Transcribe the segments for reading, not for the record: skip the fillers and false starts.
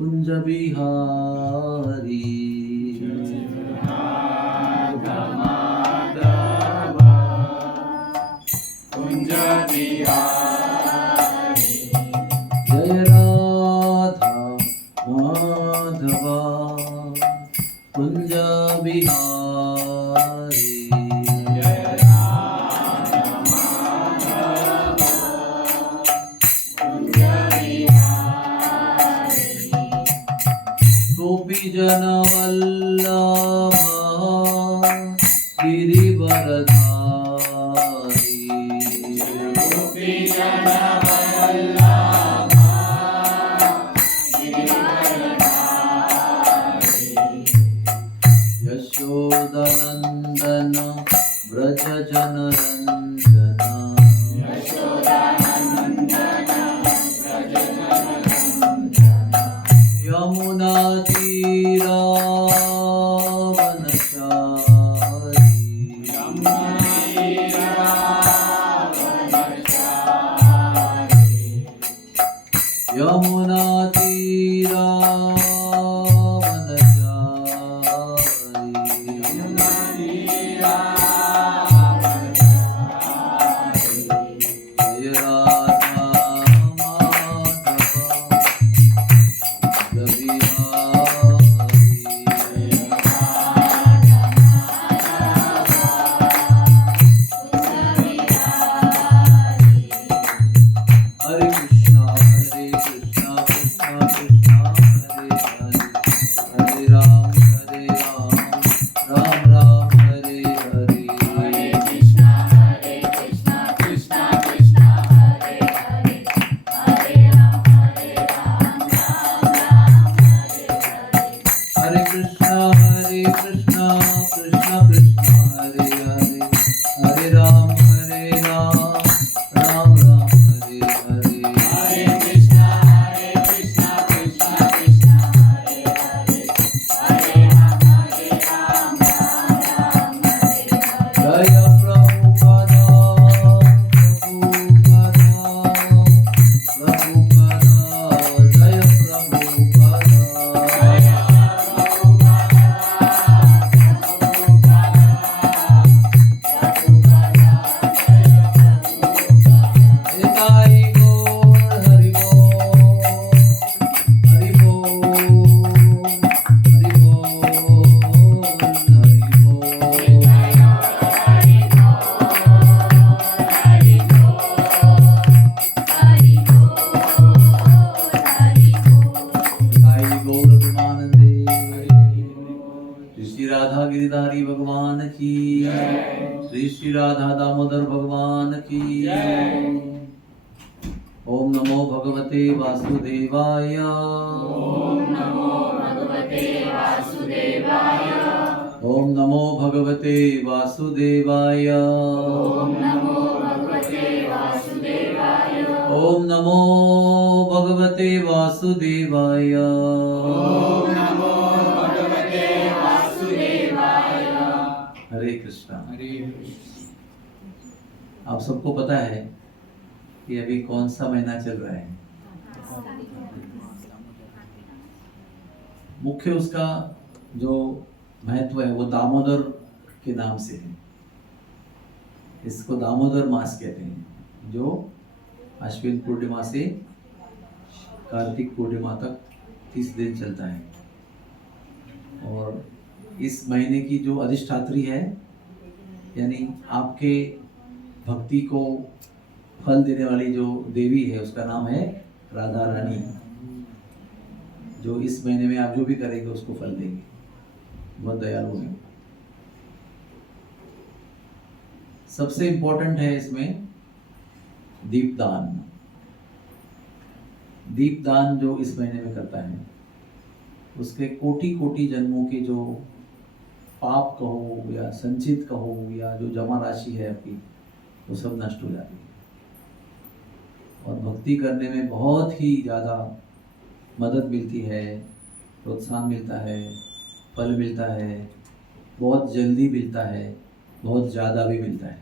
कुंज बिहारी कुंज बिहारी जय राधा माधवा कुंज बिहारी जय राधा माधवा कुंज बिहारी गोपी जन वल्लभा गिरिवरधारी गोपी जन वल्लभा गिरिवरधारी यशोदनंदन व्रज जनरंजन यशोदानंदन व्रज जनरंजन यमुना तीरावनचारी यमुना तीरावनचारी जय राधा माधवा हरे कृष्णा कृष्णा कृष्णा हरे हरे हरे राम राम राम हरे हरे हरे कृष्णा कृष्णा कृष्णा हरे हरे हरे राम राम राम हरे हरे हरे कृष्णा कृष्णा कृष्णा हरे हरे हरे राम राम राम हरे हरे हरे कृष्णा कृष्णा कृष्णा हरे हरे हरे राम राम राम हरे हरे जय प्रभुपादा जय निताई गौर हरि बोल हरि बोल हरि बोल हरि बोल निताई गौर प्रेमानंदे श्री राधा गिरिधारी भगवान की श्री श्री राधा दामोदर भगवान की ओम नमो भगवते वासुदेवाय ओम नमो भगवते वासुदेवाय ओम नमो भगवते वासुदेवाय ओम नमो भगवते वासुदेवाय ओम नमो भगवते वासुदेवाय ओम नमो भगवते वासुदेवाय हरे कृष्णा। हरे आप सबको पता है कि अभी कौन सा महीना चल रहा है। मुख्य उसका जो महत्व है वो दामोदर के नाम से है। इसको दामोदर मास कहते हैं, जो अश्विन पूर्णिमा से कार्तिक पूर्णिमा तक 30 दिन चलता है। और इस महीने की जो अधिष्ठात्री है, यानी आपके भक्ति को फल देने वाली जो देवी है, उसका नाम है राधा रानी, जो इस महीने में आप जो भी करेंगे उसको फल देंगे। बहुत दयालु है। सबसे इम्पोर्टेंट है इसमें दीपदान। दीपदान जो इस महीने में करता है, उसके कोटि कोटि जन्मों के जो पाप कहो या संचित कहो या जो जमा राशि है आपकी, वो सब नष्ट हो जाती है। और भक्ति करने में बहुत ही ज़्यादा मदद मिलती है, प्रोत्साहन मिलता है, फल मिलता है, बहुत जल्दी मिलता है, बहुत ज़्यादा भी मिलता है।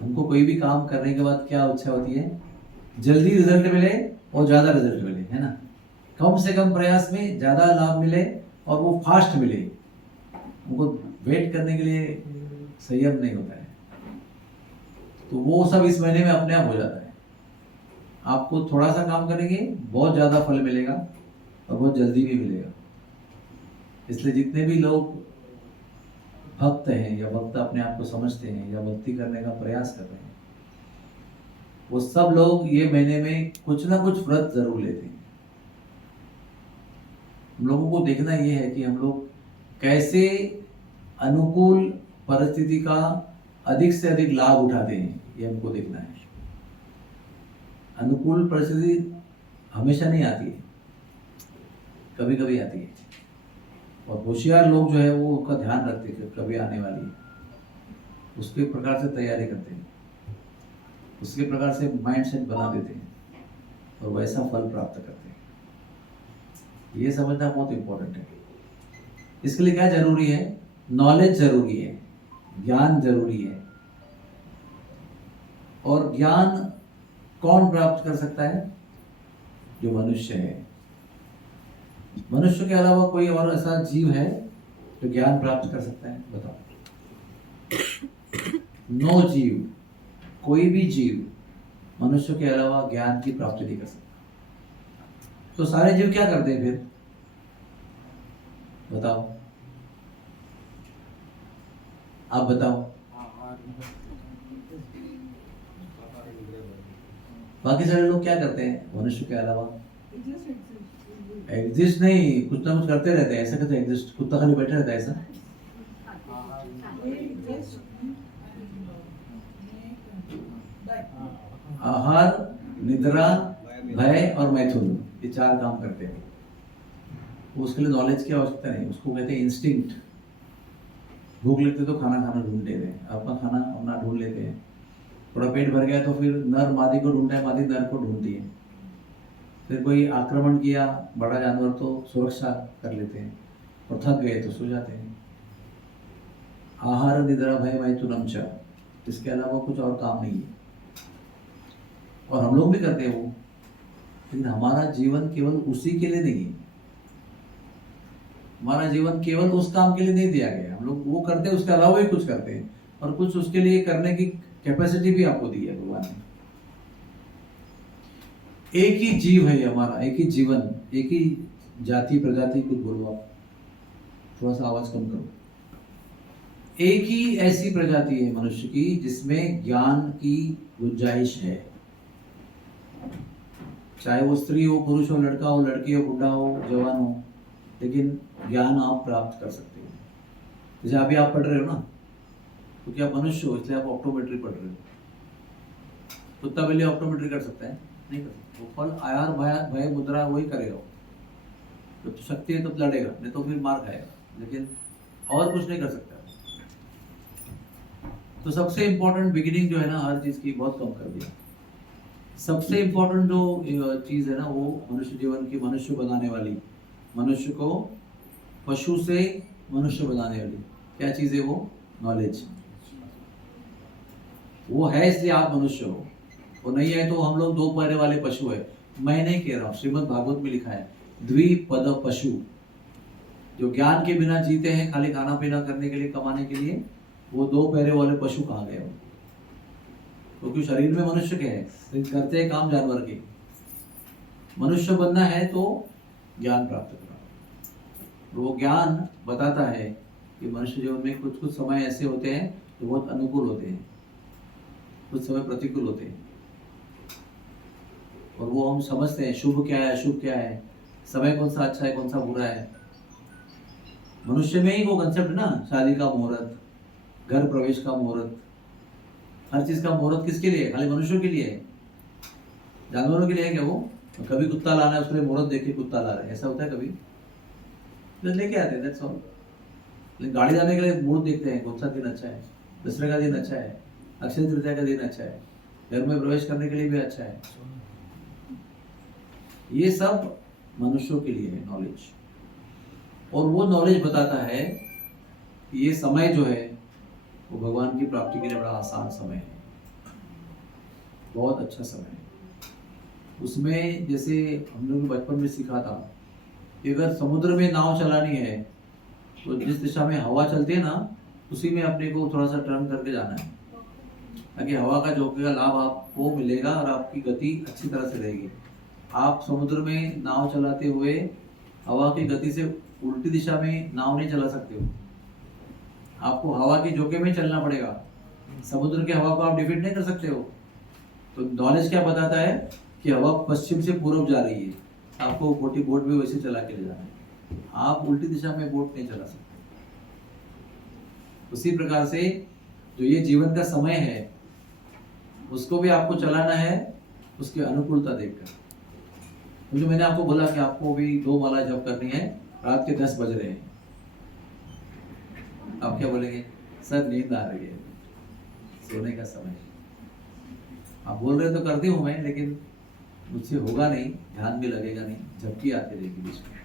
हमको कोई भी काम करने के बाद क्या इच्छा होती है? जल्दी रिजल्ट मिले और ज़्यादा रिजल्ट मिले, है ना। कम से कम प्रयास में ज़्यादा लाभ मिले और वो फास्ट मिले। उनको वेट करने के लिए संयम नहीं होता है, तो वो सब इस महीने में अपने आप हो जाता है। आपको थोड़ा सा काम करेंगे, बहुत ज़्यादा फल मिलेगा और बहुत जल्दी भी मिलेगा। इसलिए जितने भी लोग भक्त हैं या भक्त अपने आप को समझते हैं या भक्ति करने का प्रयास कर रहे हैं, वो सब लोग ये महीने में कुछ ना कुछ व्रत जरूर लेते हैं। हम लोगों को देखना ये है कि हम लोग कैसे अनुकूल परिस्थिति का अधिक से अधिक लाभ उठाते हैं, ये हमको देखना है। अनुकूल परिस्थिति हमेशा नहीं आती है, कभी कभी आती है, और होशियार लोग जो है वो उसका ध्यान रखते हैं कि कभी आने वाली है, उसके प्रकार से तैयारी करते हैं, उसके प्रकार से माइंड सेट बना देते हैं और वैसा फल प्राप्त करते हैं। ये समझना बहुत इंपॉर्टेंट है। इसके लिए क्या जरूरी है? नॉलेज जरूरी है, ज्ञान जरूरी है। और ज्ञान कौन प्राप्त कर सकता है? जो मनुष्य है। मनुष्य के अलावा कोई और ऐसा जीव है जो ज्ञान प्राप्त कर सकता है? बताओ। नो जीव, कोई भी जीव मनुष्य के अलावा ज्ञान की प्राप्ति नहीं कर सकता। तो सारे जीव क्या करते हैं फिर? बताओ, आप बताओ। बाकी सारे लोग क्या करते हैं मनुष्य के अलावा? एग्जिस्ट नहीं, कुछ ना कुछ करते रहते हैं। ऐसा कैसे एग्जिस्ट? कुत्ता खाली बैठा रहता है ऐसा? आहार, निद्रा, भय और मैथुन, ये 4 काम करते हैं। उसके लिए नॉलेज की आवश्यकता नहीं, उसको कहते हैं इंस्टिंक्ट। भूख लगती तो खाना ढूंढ लेते हैं, अपना खाना अपना ढूंढ लेते हैं। थोड़ा पेट भर गया तो फिर नर मादी को ढूंढता है, मादी नर को ढूंढती है। फिर कोई आक्रमण किया बड़ा जानवर तो सुरक्षा कर लेते हैं, और थक गए तो सो जाते हैं। आहार, निद्रा, भय, मैथुनम च, इसके अलावा कुछ और काम नहीं है। और हम लोग भी करते हैं वो, लेकिन हमारा जीवन केवल उसी के लिए नहीं है। हमारा जीवन केवल उस काम के लिए नहीं दिया गया। हम लोग वो करते हैं, उसके अलावा भी कुछ करते हैं, और कुछ उसके लिए करने की कैपेसिटी भी आपको दी है भगवान ने। एक ही जीव है हमारा, एक ही जीवन, एक ही जाति प्रजाति, कुछ बोलो आप, थोड़ा सा आवाज कम करो। एक ही ऐसी प्रजाति है मनुष्य की जिसमें ज्ञान की गुंजाइश है। चाहे वो स्त्री हो, पुरुष हो, लड़का हो, लड़की हो, बुढ़ा हो, जवान हो, लेकिन ज्ञान आप प्राप्त कर सकते हो। जैसे अभी आप पढ़ रहे हो ना, क्योंकि आप मनुष्य हो इसलिए आप ऑप्टोमेट्री पढ़ रहे हो। कुत्ता बिल्ली ऑप्टोमेट्री कर सकता है? नहीं कर सकता। वो फल आहार, भय, मुद्रा वही करेगा। जब तो शक्ति है तब लड़ेगा, नहीं तो फिर मार खाएगा, लेकिन और कुछ नहीं कर सकता। तो सबसे इम्पोर्टेंट बिगिनिंग जो है ना, हर चीज की बहुत कम कर दिया। सबसे इम्पोर्टेंट जो चीज है ना, वो मनुष्य जीवन की मनुष्य बनाने वाली, मनुष्य को पशु से मनुष्य बनाने वाली क्या चीज है? वो नॉलेज। वो है इसलिए आप मनुष्य हो, वो नहीं है तो हम लोग 2 पैर वाले पशु है। मैं नहीं कह रहा हूँ, श्रीमद् भागवत में लिखा है द्विपद पशु। जो ज्ञान के बिना जीते हैं, खाली खाना पीना करने के लिए, कमाने के लिए, वो 2 पैरों वाले पशु कहाँ गए? क्योंकि शरीर में मनुष्य के हैं, लेकिन करते हैं काम जानवर के। मनुष्य बनना है तो ज्ञान प्राप्त करना। वो ज्ञान बताता है कि मनुष्य जीवन में कुछ कुछ समय ऐसे होते हैं जो बहुत अनुकूल होते हैं, कुछ समय प्रतिकूल होते हैं, और वो हम समझते हैं शुभ क्या है, अशुभ क्या है, समय कौन सा अच्छा है, कौन सा बुरा है। मनुष्य में ही वो कंसेप्ट ना, शादी का मुहूर्त, घर प्रवेश का मुहूर्त, हर चीज का मुहूर्त किसके लिए है? खाली मनुष्यों के लिए है? जानवरों के लिए है क्या वो? कभी कुत्ता लाना है, उसके लिए मुहूर्त देख के कुत्ता ला रहे हैं, ऐसा होता है कभी? लेके आते हैं, दैट्स ऑल। लेकिन गाड़ी जाने के लिए मुहूर्त देखते हैं, कौन सा दिन अच्छा है, दसरे का दिन अच्छा है, अक्षय तृतीया का दिन अच्छा है, घर में प्रवेश करने के लिए भी अच्छा है। ये सब मनुष्यों के लिए है नॉलेज। और वो नॉलेज बताता है कि ये समय जो है वो भगवान की प्राप्ति के लिए बड़ा आसान समय है, बहुत अच्छा समय है। उसमें जैसे हम लोग बचपन में सीखा था कि अगर समुद्र में नाव चलानी है तो जिस दिशा में हवा चलती है ना, उसी में अपने को थोड़ा सा टर्न करके जाना है, ताकि हवा का झोंके का लाभ आपको मिलेगा और आपकी गति अच्छी तरह से रहेगी। आप समुद्र में नाव चलाते हुए हवा की गति से उल्टी दिशा में नाव नहीं चला सकते हो, आपको हवा के झोंके में चलना पड़ेगा। समुद्र की हवा को आप डिफीट नहीं कर सकते हो। तो नॉलेज क्या बताता है कि हवा पश्चिम से पूर्व जा रही है, आपको बोट भी वैसे चला के ले जाना है, आप उल्टी दिशा में बोट नहीं चला सकते। उसी प्रकार से जो ये जीवन का समय है उसको भी आपको चलाना है उसकी अनुकूलता देखकर। तो जो मैंने आपको बोला कि आपको भी 2 माला जप करनी है, रात के 10 बज रहे हैं, आप क्या बोलेंगे? सर नींद आ रही है, सोने का समय। आप बोल रहे तो करती हूँ मैं, लेकिन मुझसे होगा नहीं, ध्यान भी लगेगा नहीं, झपकी आती रहेगी बीच में।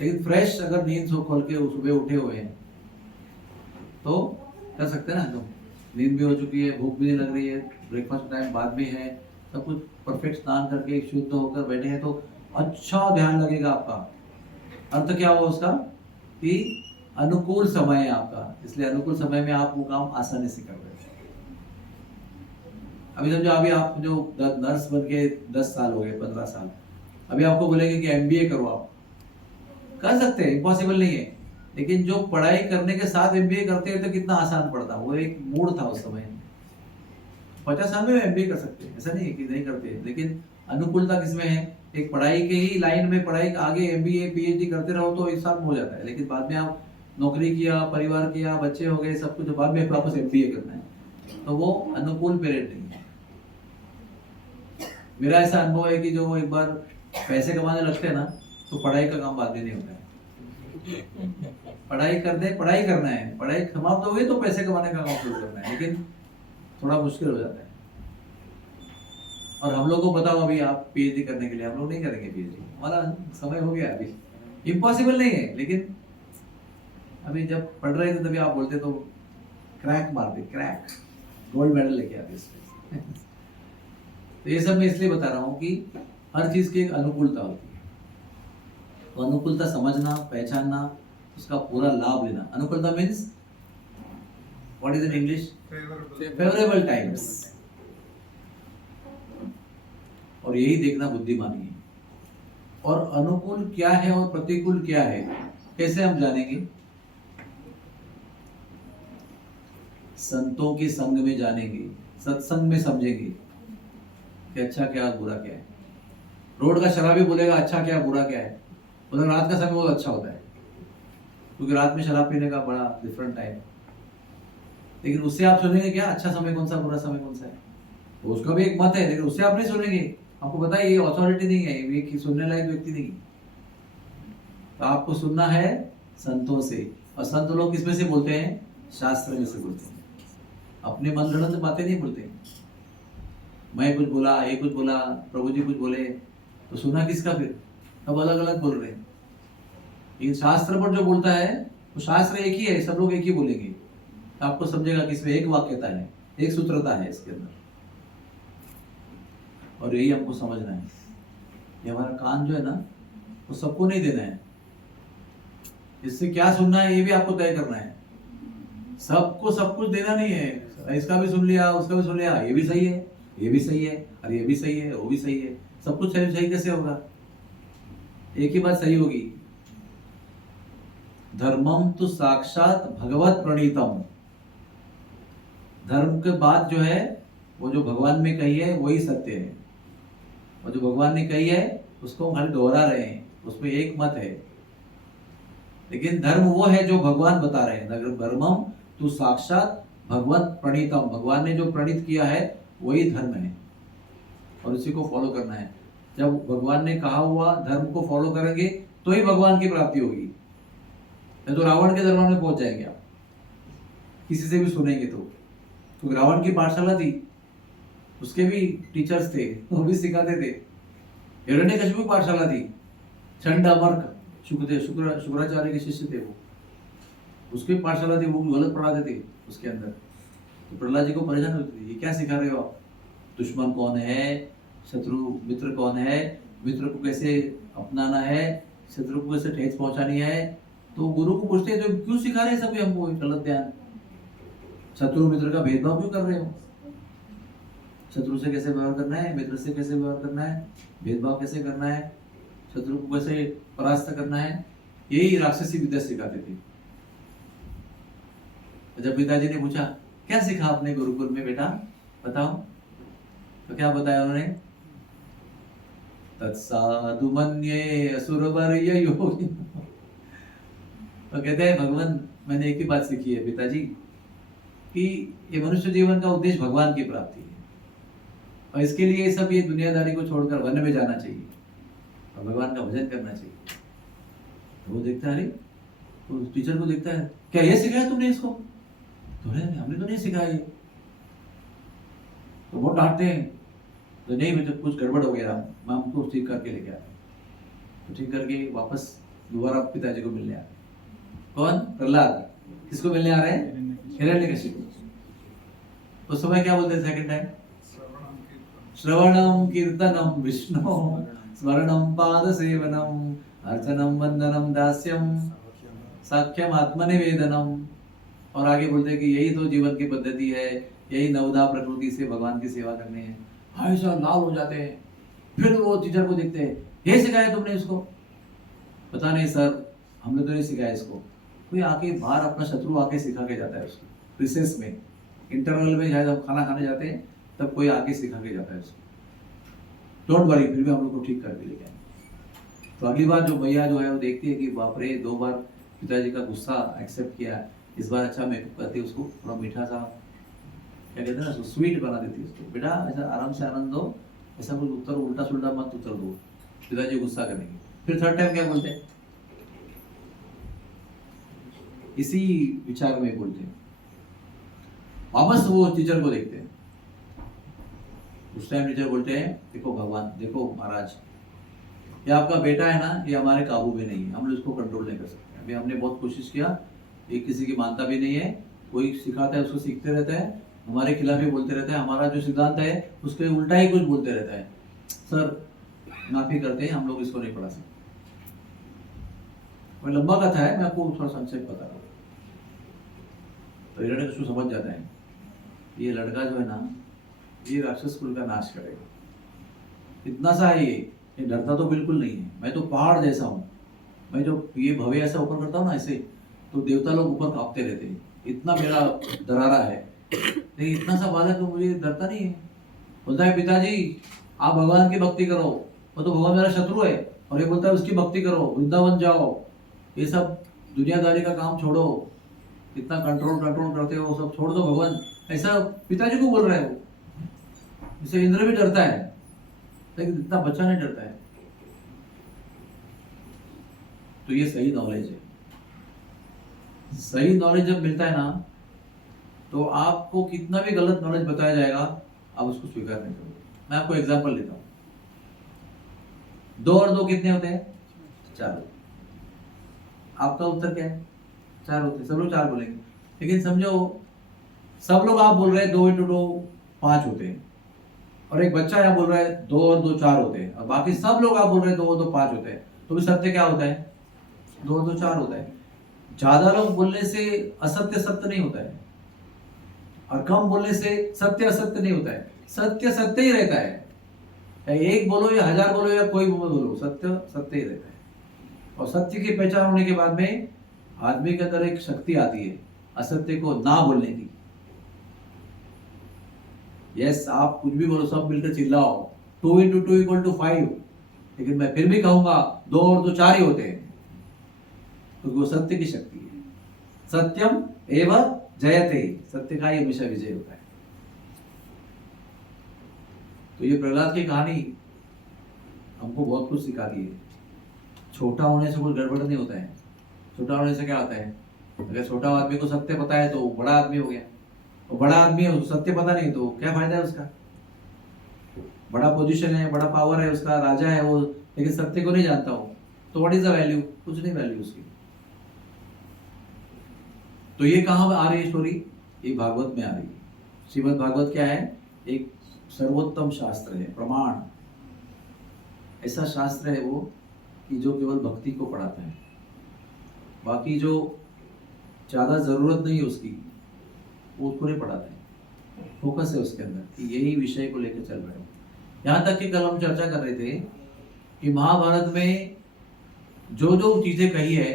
लेकिन फ्रेश अगर नींद सो खोल के सुबह उठे हुए हैं तो कर सकते हैं ना। तो नींद भी हो चुकी है, भूख भी नहीं लग रही है, ब्रेकफास्ट टाइम बाद में है, सब कुछ परफेक्ट स्नान करके शुद्ध होकर बैठे हैं, तो अच्छा ध्यान लगेगा आपका। अर्थ क्या होगा उसका कि अनुकूल समय है आपका, इसलिए अनुकूल समय में आप वो काम आसानी से कर रहे हैं। अभी समझो, अभी आप जो नर्स बन के 10 साल हो गए, 15 साल, अभी आपको बोलेंगे कि MBA करो, आप कर सकते हैं, इम्पॉसिबल नहीं है। लेकिन जो पढ़ाई करने के साथ MBA करते हैं तो कितना आसान पड़ता, वो एक मूड था उस समय। 50 साल में MBA कर सकते हैं, ऐसा नहीं है कि नहीं करते। लेकिन अनुकूलता किसमें है? एक पढ़ाई के ही लाइन में पढ़ाई आगे MBA PhD करते रहो तो एक साथ में हो जाता है, लेकिन बाद में आप नौकरी किया, परिवार किया, बच्चे हो गए, सब कुछ, बाद में वापस MBA करना है, तो वो अनुकूल पीरियड नहीं है। मेरा ऐसा अनुभव है कि जो एक बार पैसे कमाने लगते हैं ना, तो पढ़ाई का काम बाद में नहीं होता है। पढ़ाई करना है, पढ़ाई समाप्त हो गई तो पैसे कमाने का काम शुरू करना है, लेकिन थोड़ा मुश्किल हो जाता है। और हम लोग को पता हो, अभी आप PhD करने के लिए, हम लोग नहीं करेंगे PhD, हमारा समय हो गया, अभी इम्पॉसिबल नहीं है। लेकिन अभी जब पढ़ रहे थे तभी आप बोलते तो क्रैक मार दे, क्रैक गोल्ड मेडल लेके आते इसमें। तो ये सब मैं इसलिए बता रहा हूँ कि हर चीज की एक अनुकूलता होती है, तो अनुकूलता समझना, पहचानना, उसका पूरा लाभ लेना। अनुकूलता means what is in English? Favourable times. और यही देखना बुद्धिमानी है। और अनुकूल क्या है और प्रतिकूल क्या है, कैसे हम जानेंगे? संतों के संग में जानेंगे, सत्संग में समझेंगे कि अच्छा क्या है, बुरा क्या है। रोड का शराबी बोलेगा अच्छा क्या है, बुरा क्या है, उधर रात का समय बहुत अच्छा होता है, क्योंकि रात में शराब पीने का बड़ा डिफरेंट टाइम। लेकिन उससे आप सुनेंगे क्या, अच्छा समय कौन सा, बुरा समय कौन सा है? तो उसका भी एक मत है, लेकिन उससे आप नहीं सुनेंगे। आपको पता है ये अथॉरिटी नहीं है, ये सुनने लायक व्यक्ति नहीं। तो आपको सुनना है संतों से। और संत लोग किसमें से बोलते हैं? शास्त्र में से बोलते हैं। अपने मन गढ़ंत बातें नहीं बोलते। मैं कुछ बोला, ये कुछ बोला, प्रभु जी कुछ बोले, तो सुना किसका? फिर सब अलग अलग बोल रहे हैं। लेकिन शास्त्र पर जो बोलता है वो शास्त्र एक ही है, सब लोग एक ही बोलेंगे। आपको समझेगा कि इसमें एक वाक्यता है, एक सूत्रता है इसके अंदर। और यही हमको समझना है। ये हमारा कान जो है ना, वो सबको नहीं देना है। इससे क्या सुनना है ये भी आपको तय करना है। सबको सब कुछ देना नहीं है। इसका भी सुन लिया, उसका भी सुन लिया, ये भी सही है, ये भी सही है, और ये भी सही है, वो भी सही है। सब कुछ सही सही कैसे होगा? एक ही बात सही होगी। धर्मम तो साक्षात भगवत प्रणीतम। धर्म के बात जो है वो जो भगवान ने कही है वही सत्य है, और जो भगवान ने कही है उसको हम खाली दोहरा रहे हैं, उसमें एक मत है। लेकिन धर्म वो है जो भगवान बता रहे हैं। धर्मम तो साक्षात भगवत प्रणीतम, भगवान ने जो प्रणीत किया है वही धर्म है, और उसी को फॉलो करना है। जब भगवान ने कहा हुआ धर्म को फॉलो करेंगे तो ही भगवान की प्राप्ति होगी। नहीं तो रावण के दरबार में पहुंच जाएंगे आप, किसी से भी सुनेंगे तो। क्योंकि रावण की पाठशाला थी, उसके भी टीचर्स थे, वो भी सिखाते थे। हिरण्यकशिपु की पाठशाला थी, चंड अमर्क शुक्राचार्य के शिष्य थे वो, उसकी पाठशाला थी, वो गलत पढ़ाते थे उसके अंदर। तो प्रहलाद जी को परेशान होती थी, ये क्या सिखा रहे हो आप? दुश्मन कौन है, शत्रु मित्र कौन है, मित्र को कैसे अपनाना है, शत्रु को कैसे ठेस पहुंचानी है। तो गुरु को पूछते हैं तो क्यों सिखा रहे हैं सभी हमको गलत ध्यान, शत्रु मित्र का भेदभाव क्यों कर रहे हो, शत्रु से कैसे व्यवहार करना है, मित्र से कैसे व्यवहार करना है, भेदभाव कैसे करना है, शत्रु को कैसे परास्त करना है, यही राक्षसी विद्या सिखाते थे। जब पिताजी ने पूछा क्या सीखा आपने गुरुकुल में बेटा बताओ, तो क्या बताया उन्होंने, तत्साधु मन्ये असुरवर्य योगी। तो कहते हैं भगवान मैंने एक ही बात सीखी है पिताजी कि ये मनुष्य जीवन का उद्देश्य भगवान की प्राप्ति है और इसके लिए सब ये दुनियादारी को छोड़कर वन में जाना चाहिए और भगवान का भजन करना चाहिए। तो वो देखता है, तो टीचर को देखता है क्या ये सिखाया तुमने इसको, तो हमने तो नहीं सिखाया ये, तो बहुत डांटते हैं। तो नहीं बेटा कुछ गड़बड़ हो गया, मैं हमको ठीक करके लेके आया। तो ठीक करके वापस दोबारा पिताजी को मिलने आया। कौन, प्रहलाद, किसको मिलने आ रहे हैं, हिरण्यकशिपु। उस समय क्या बोलते हैं सेकंड टाइम, श्रवणम कीर्तनम विष्णु स्मरणम पाद सेवनम अर्चनम वंदनम दास्यम साख्यम आत्मनिवेदनम। और आगे बोलते हैं कि यही तो जीवन की पद्धति है, यही नवदा प्रकृति से भगवान की सेवा करनी है। हाँ सर लाल हो जाते हैं, फिर वो टीचर को देखते हैं, ये सिखाया तुमने इसको, पता नहीं सर हमने तो नहीं सिखाया इसको। कोई आके बाहर अपना शत्रु आके सिखा के जाता है उसको, रिसेस में इंटरवल में शायद हम खाना खाने जाते हैं तब कोई आके सिखा के जाता है उसको। डोंट वरी, फिर भी हम लोग को ठीक करके लेके आए। तो अगली बार जो भैया जो है वो देखती है कि बाप रे 2 बार पिताजी का गुस्सा एक्सेप्ट किया, इस बार अच्छा मेकअप करती, उसको थोड़ा मीठा सा क्या कहते हैं ना स्वीट बना देती है उसको, बेटा ऐसा आराम से आनंद दो, ऐसा कुछ उत्तर उल्टा सुल्टा मत उत्तर दो, पिताजी गुस्सा करेंगे। फिर थर्ड टाइम क्या बोलते हैं, इसी विचार में बोलते हैं। वापस वो टीचर को देखते हैं, उस टाइम टीचर बोलते हैं देखो भगवान, देखो महाराज, ये आपका बेटा है ना, ये हमारे काबू में नहीं है, हम उसको कंट्रोल नहीं कर सकते। अभी हमने बहुत कोशिश किया, ये किसी की मानता भी नहीं है, कोई सिखाता है उसको सीखते रहता है, हमारे खिलाफ ही बोलते रहता है, हमारा जो सिद्धांत है उसके उल्टा ही कुछ बोलते रहता है। सर माफी करते हैं, हम लोग इसको नहीं पढ़ा सकते। और लंबा कथा है, मैं आपको थोड़ा संक्षेप बता रहा हूँ। तो हिरण्यकशिपु समझ जाता है ये लड़का जो है ना ये राक्षस कुल का नाश करेगा, इतना सा है ये डरता तो बिल्कुल नहीं है, मैं तो पहाड़ जैसा हूँ, मैं जो ये भवे ऐसा ऊपर करता हूँ ना ऐसे, तो देवता लोग ऊपर कांपते रहते हैं, इतना मेरा दरारा है। लेकिन इतना सा बालक तो मुझे डरता नहीं है। बोलता है पिताजी आप भगवान की भक्ति करो, वो तो भगवान मेरा शत्रु है, और ये बोलता है उसकी भक्ति करो, वृंदावन जाओ, ये सब दुनियादारी का काम छोड़ो, इतना कंट्रोल करते हो सब छोड़ दो भगवान, ऐसा पिताजी को बोल रहे हो। इससे इंद्र भी डरता है, लेकिन इतना बच्चा नहीं डरता है। तो ये सही नॉलेज है। सही नॉलेज जब मिलता है ना तो आपको कितना भी गलत नॉलेज बताया जाएगा आप उसको स्वीकार नहीं करोगे। मैं आपको एग्जांपल देता हूं, 2 और 2 कितने होते हैं, 4। आपका उत्तर क्या है, 4 होते हैं, सब लोग 4 बोलेंगे। लेकिन समझो सब लोग आप बोल रहे हैं 2 × 2 5 होते हैं, और एक बच्चा यहाँ बोल रहा है 2 और 2 4 होते हैं, और बाकी सब लोग आप बोल रहे हैं 2 और 2 5 होते हैं, तो भी सत्य क्या होता है, 2 और 2 4 होता है। ज्यादा लोग बोलने से असत्य सत्य नहीं होता है, और कम बोलने से सत्य असत्य नहीं होता है, सत्य सत्य ही रहता है। या 1 बोलो या 1000 बोलो या कोई बोलो, सत्य सत्य ही रहता है। और सत्य की पहचान होने के बाद में आदमी के अंदर एक शक्ति आती है असत्य को ना बोलने की। यस आप कुछ भी बोलो, सब मिलकर चिल्लाओ 2 × 2 = 5, लेकिन मैं फिर भी कहूंगा 2 और 2 4 ही होते हैं, क्योंकि वो सत्य की शक्ति है। सत्यम एवं जयते, सत्य का ही हमेशा विजय होता है। तो ये प्रहलाद की कहानी हमको बहुत कुछ सिखाती है। छोटा होने से कोई गड़बड़ नहीं होता है। छोटा होने से क्या होता है, अगर छोटा आदमी को सत्य पता है तो बड़ा आदमी हो गया, और बड़ा आदमी है उसको सत्य पता नहीं तो क्या फायदा है उसका। बड़ा पोजीशन है, बड़ा पावर है उसका, राजा है वो, लेकिन सत्य को नहीं जानता हो तो व्हाट इज द वैल्यू, कुछ नहीं वैल्यू उसकी। तो ये कहाँ आ रही है स्टोरी, ये भागवत में आ रही है। श्रीमद् भागवत क्या है, एक सर्वोत्तम शास्त्र है, प्रमाण। ऐसा शास्त्र है वो कि जो केवल भक्ति को पढ़ाता है, बाकी जो ज़्यादा ज़रूरत नहीं है उसकी वो उसको नहीं पढ़ाता है। फोकस है उसके अंदर कि यही विषय को लेकर चल रहे हो। यहाँ तक कि कल हम चर्चा कर रहे थे कि महाभारत में जो जो चीज़ें कही है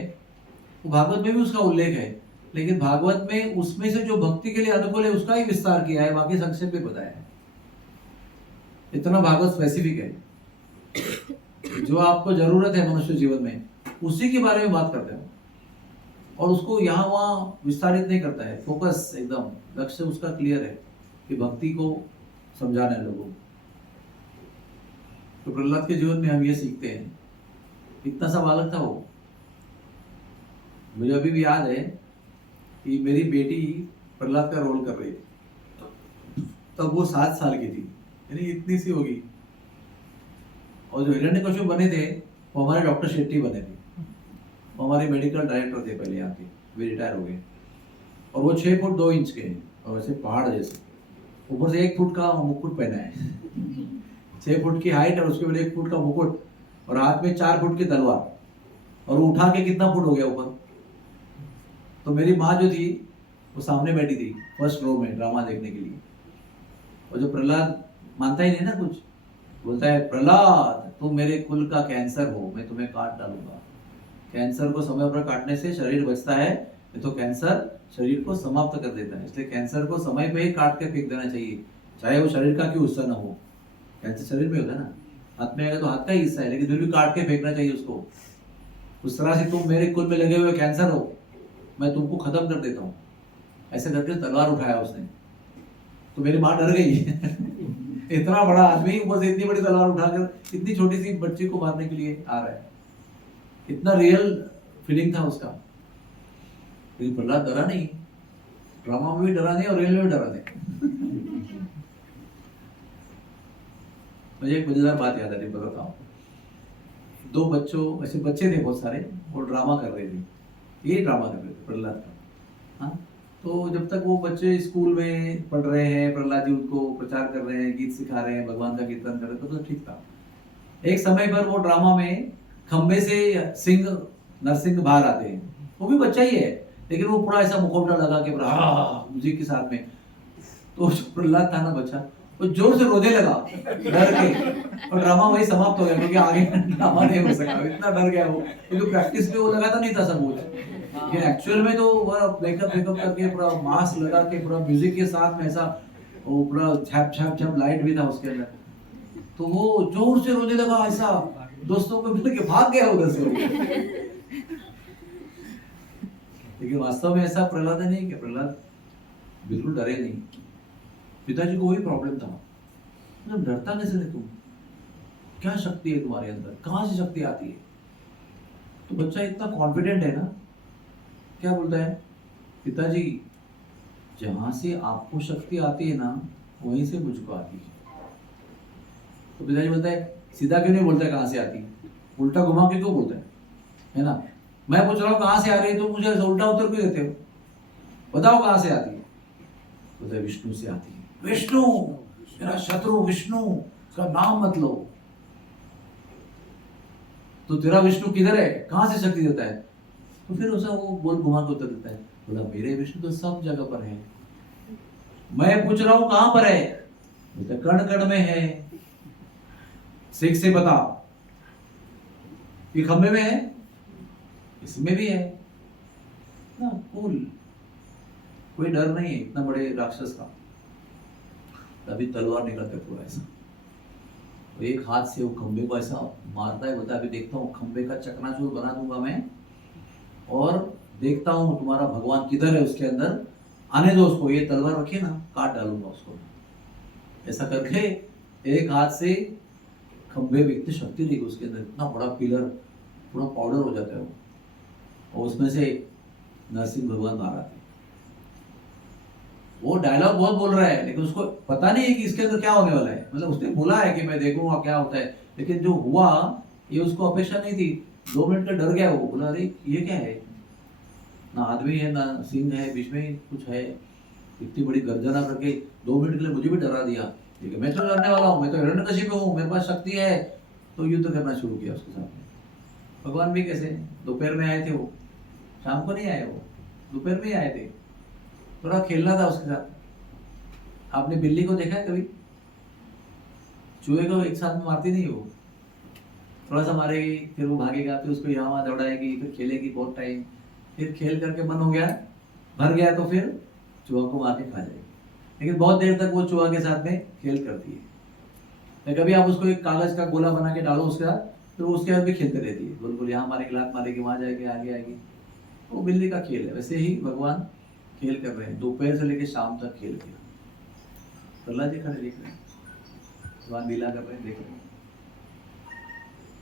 वो भागवत में भी उसका उल्लेख है, लेकिन भागवत में उसमें से जो भक्ति के लिए अनुकूल है उसका ही विस्तार किया है, बाकी संक्षेप में बताया है। इतना भागवत स्पेसिफिक है, जो आपको जरूरत है मनुष्य जीवन में उसी के बारे में बात करते हो, और उसको यहाँ वहाँ विस्तारित नहीं करता है। फोकस एकदम, लक्ष्य उसका क्लियर है कि भक्ति को समझाना है लोगों को। तो प्रहलाद के जीवन में हम ये सीखते हैं। इतना सा बालक था वो, मुझे अभी भी याद है कि मेरी बेटी प्रहलाद का रोल कर रही थी, तब वो 7 साल की थी, यानी इतनी सी होगी। और जो हिरण्यकशिपु बने थे वो हमारे डॉक्टर शेट्टी बने थे, वो हमारे मेडिकल डायरेक्टर थे पहले यहाँ के, वे रिटायर हो गए। और वो 6 फुट 2 इंच के, और वैसे पहाड़ जैसे, ऊपर से 1 फुट का मुकुट पहना है 6 फुट की हाइट और उसके ऊपर 1 फुट का मुकुट, और हाथ में 4 फुट की तलवार, और वो उठा के कितना फुट हो गया ऊपर। तो मेरी माँ जो थी वो सामने बैठी थी फर्स्ट रो में ड्रामा देखने के लिए। और जो प्रहलाद मानता ही नहीं ना कुछ, बोलता है प्रहलाद तुम मेरे कुल का कैंसर हो, मैं तुम्हें काट डालूंगा। कैंसर को समय पर काटने से शरीर बचता है, नहीं तो कैंसर शरीर को समाप्त कर देता है। इसलिए कैंसर को समय पे ही काट के फेंक देना चाहिए, चाहे वो शरीर का क्यों हिस्सा ना हो। कैंसर शरीर में होता है ना, हाथ में आएगा तो हाथ का ही हिस्सा है, लेकिन फिर भी काट के फेंकना चाहिए उसको। उस तरह से तुम मेरे कुल में लगे हुए कैंसर हो, मैं तुमको खत्म कर देता हूँ। ऐसे करके तलवार उठाया उसने, तो मेरी माँ डर गई इतना बड़ा आदमी ऊपर से इतनी बड़ी तलवार उठाकर इतनी छोटी सी बच्ची को मारने के लिए आ रहा है। इतना रियल फीलिंग था उसका। लेकिन प्रहलाद डरा नहीं, ड्रामा में भी डरा नहीं और रियल में भी डरा नहीं। मुझे एक मजेदार बात याद आती, बताता हूँ। 2 बच्चों, ऐसे बच्चे थे बहुत सारे, वो ड्रामा कर रहे थे, यही ड्रामा कर रहे थे प्रहलाद का। हाँ, तो जब तक वो बच्चे स्कूल में पढ़ रहे हैं, प्रहलाद जी उनको प्रचार कर रहे हैं, गीत सिखा रहे हैं, भगवान का कीर्तन कर रहे थे, तो ठीक था। एक समय पर वो ड्रामा में खंबे से सिंह नरसिंह बाहर आते हैं, वो भी बच्चा ही है, लेकिन वो पूरा ऐसा मुखौटा लगा के म्यूजिक के साथ में। तो प्रहलाद था ना बच्चा, वो जोर से रोने लगा डर के, और ड्रामा वही समाप्त हो गया, क्योंकि आगे ड्रामा नहीं हो सका, इतना डर गया वो, क्योंकि प्रैक्टिस में वो लगाता नहीं था सब कुछ, लेकिन एक्चुअल में तो वो मेकअप करके पूरा मास्क लगा के पूरा म्यूजिक के साथ में ऐसा, वो पूरा झप झप झप लाइट भी था उसके अंदर। तो वो जोर से रोने लगा ऐसा, दोस्तों को मिल के भाग गया उधर से। लेकिन वास्तव में ऐसा प्रहलाद नहीं कि प्रहलाद बिल्कुल डरे नहीं। पिताजी को वही प्रॉब्लम था, मतलब डरता कैसे नहीं तुम, क्या शक्ति है तुम्हारे अंदर, कहाँ से शक्ति आती है। तो बच्चा इतना कॉन्फिडेंट है ना, क्या बोलता है, पिताजी जहां से आपको शक्ति आती है ना वहीं से मुझको आती है। तो पिताजी बोलता है सीधा क्यों नहीं बोलता है कहाँ से आती, उल्टा घुमा के क्यों बोलता है ना। मैं पूछ रहा हूँ कहाँ से आ रही है, तो मुझे उल्टा उत्तर क्यों देते हो, बताओ कहाँ से आती है। बोलता है विष्णु से आती है। विष्णु, मेरा शत्रु विष्णु, उसका नाम मत लो। तो तेरा विष्णु किधर है, कहाँ से शक्ति देता है। तो फिर उसे वो बोल घुमा के उत्तर देता है, बोला मेरे विष्णु तो सब जगह पर है, मैं पूछ रहा हूँ कहाँ पर है। बोलता कण कण में है। सिख से बता, ये खंबे में है, इसमें भी है ना, कूल, कोई डर नहीं है इतना बड़े राक्षस का। तभी तलवार निकलते पूरा ऐसा, तो एक हाथ से वो खंबे को ऐसा मारता है, बोलता अभी देखता हूँ खंबे का चकनाचूर बना दूंगा मैं, और देखता हूँ तुम्हारा भगवान किधर है उसके अंदर, आने दो उसको, ये तलवार रखिए ना, काट डालूंगा उसको। ऐसा करके एक हाथ से खंबे में इतनी शक्ति थी उसके अंदर, इतना बड़ा पिलर पूरा पाउडर हो जाता है वो, और उसमें से नरसिंह भगवान बाहर आते। वो डायलॉग बहुत बोल रहा है, लेकिन उसको पता नहीं है कि इसके अंदर क्या होने वाला है। मतलब उसने बोला है कि मैं देखूंगा क्या होता है, लेकिन जो हुआ ये उसको अपेक्षा नहीं थी। 2 मिनट का डर गया वो, बोला अरे ये क्या है, ना आदमी है ना सिंह है, बीच में कुछ है, इतनी बड़ी गर्जना करके 2 मिनट के लिए मुझे भी डरा दिया। ठीक है, मैं तो लड़ने वाला हूँ, मैं तो हिरण्यकशिप हूँ, मेरे पास शक्ति है, तो युद्ध करना शुरू किया उसके साथ में। भगवान भी कैसे, दोपहर में आए थे वो, शाम को नहीं आए वो, दोपहर में ही आए थे, थोड़ा खेलना था उसके साथ। आपने बिल्ली को देखा है कभी? चूहे को एक साथ में मारती नहीं वो, थोड़ा सा मारेगी, फिर वो भागेगा, फिर उसको यहाँ वहाँ दौड़ाएगी, फिर खेलेगी बहुत टाइम, फिर खेल करके मन हो गया, भर गया, तो फिर चूहा को मार के खा जाएगी। लेकिन बहुत देर तक वो चूहा के साथ में खेल करती है। या कभी आप उसको एक कागज का गोला बना के डालो उसके साथ, तो उसके साथ भी खेलते रहती है, बिल्कुल यहाँ मारेगी, लात मारेगी, वहां जाएगी, आगे आएगी। वो बिल्ली का खेल है। वैसे ही भगवान खेल कर रहे हैं, दोपहर से लेकर शाम तक खेल किया। प्रहलाद जी खड़े देख रहे हैं, भगवान लीला कर रहे हैं, देख रहे हैं।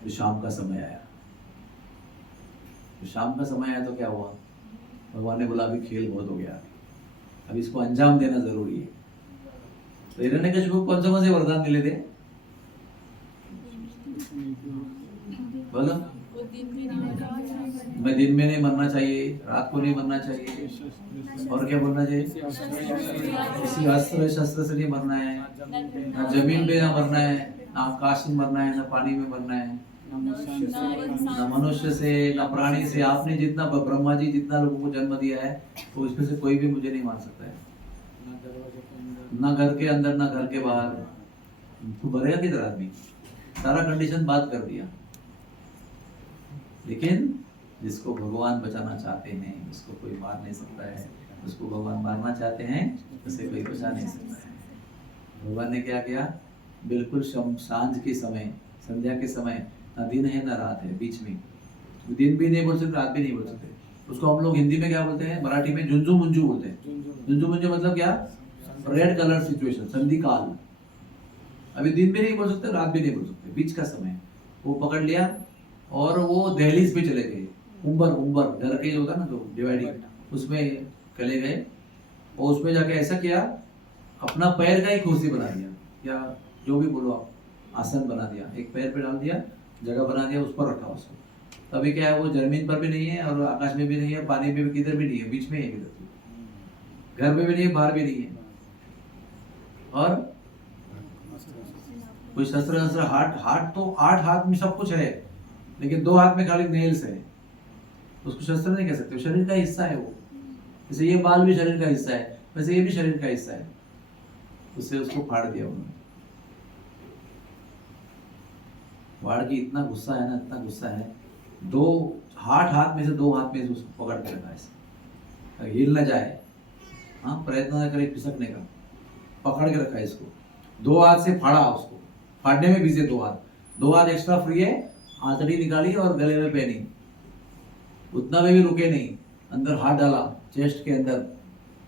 तो शाम का समय आया, तो शाम का समय आया तो क्या हुआ, भगवान ने बोला अभी खेल बहुत हो गया, अब इसको अंजाम देना जरूरी है। तो हिरण्यकशिपु को कौन से वरदान मिले थे? बोलो। मैं दिन में नहीं मरना चाहिए, रात को नहीं मरना चाहिए, और क्या बोलना चाहिए? किसी अस्त्र शस्त्र से नहीं मरना है, ना जमीन पे ना मरना है, ना आकाश में मरना है, ना पानी में मरना है, ना मनुष्य से, ना प्राणी से। आपने जितना, ब्रह्मा जी जितना लोगों को जन्म दिया है, तो इसमें से कोई भी मुझे नहीं मार सकता है, ना घर के अंदर ना घर के बाहर। तो मरेगा किधर आदमी? सारा कंडीशन बात कर दिया। लेकिन जिसको भगवान बचाना चाहते हैं, उसको कोई मार नहीं सकता है, उसको भगवान मारना चाहते हैं, उसे कोई बचा नहीं सकता है। भगवान ने क्या किया, बिल्कुल सांझ के समय, संध्या के समय, ना दिन है ना रात है, बीच में, दिन भी नहीं बोल सकते, रात भी नहीं बोल सकते। उसको हम लोग हिंदी में क्या बोलते हैं, मराठी में झुंझू मुंजू बोलते हैं। झुंझू मुंजू मतलब क्या? रेड कलर सिचुएशन, संधि काल। अभी दिन भी नहीं बोल सकते, रात भी नहीं बोल सकते, बीच का समय वो पकड़ लिया, और वो दहलीज पे चले गए, उम्बर घर के जो होता ना, जो डिवाइडिंग, उसमें चले गए, और उसमें जाके ऐसा किया, अपना पैर का ही कुर्सी बना दिया, या जो भी बोलो आप, आसन बना दिया, एक पैर पे डाल दिया, जगह बना दिया, उस पर रखा उसको। तभी क्या है, वो जमीन पर भी नहीं है, और आकाश में भी नहीं है, पानी में भी किधर भी नहीं है, बीच में है, किधर घर में भी नहीं है, बाहर भी नहीं है। और कोई शस्त्र हाथ तो 8 हाथ में सब कुछ है, लेकिन 2 हाथ में खाली नेल्स है, उसको शस्त्र नहीं कह सकते, शरीर का हिस्सा है वो। जैसे ये बाल भी शरीर का हिस्सा है, वैसे ये भी शरीर का हिस्सा है, उससे उसको फाड़ दिया उन्होंने। फाड़ के इतना गुस्सा है ना, इतना गुस्सा है, 2 हाथ में से 2 हाथ में से उसको पकड़ के रखा ऐसे, हिल न जाए, हाँ, प्रयत्न न करे खिसकने का, पकड़ के रखा है इसको। 2 हाथ से फाड़ा उसको, फाड़ने में भी से 2 हाथ एक्स्ट्रा फ्री है, आंतड़ी निकाली और गले में पहनी, उतना में भी रुके नहीं, अंदर हाथ डाला चेस्ट के अंदर,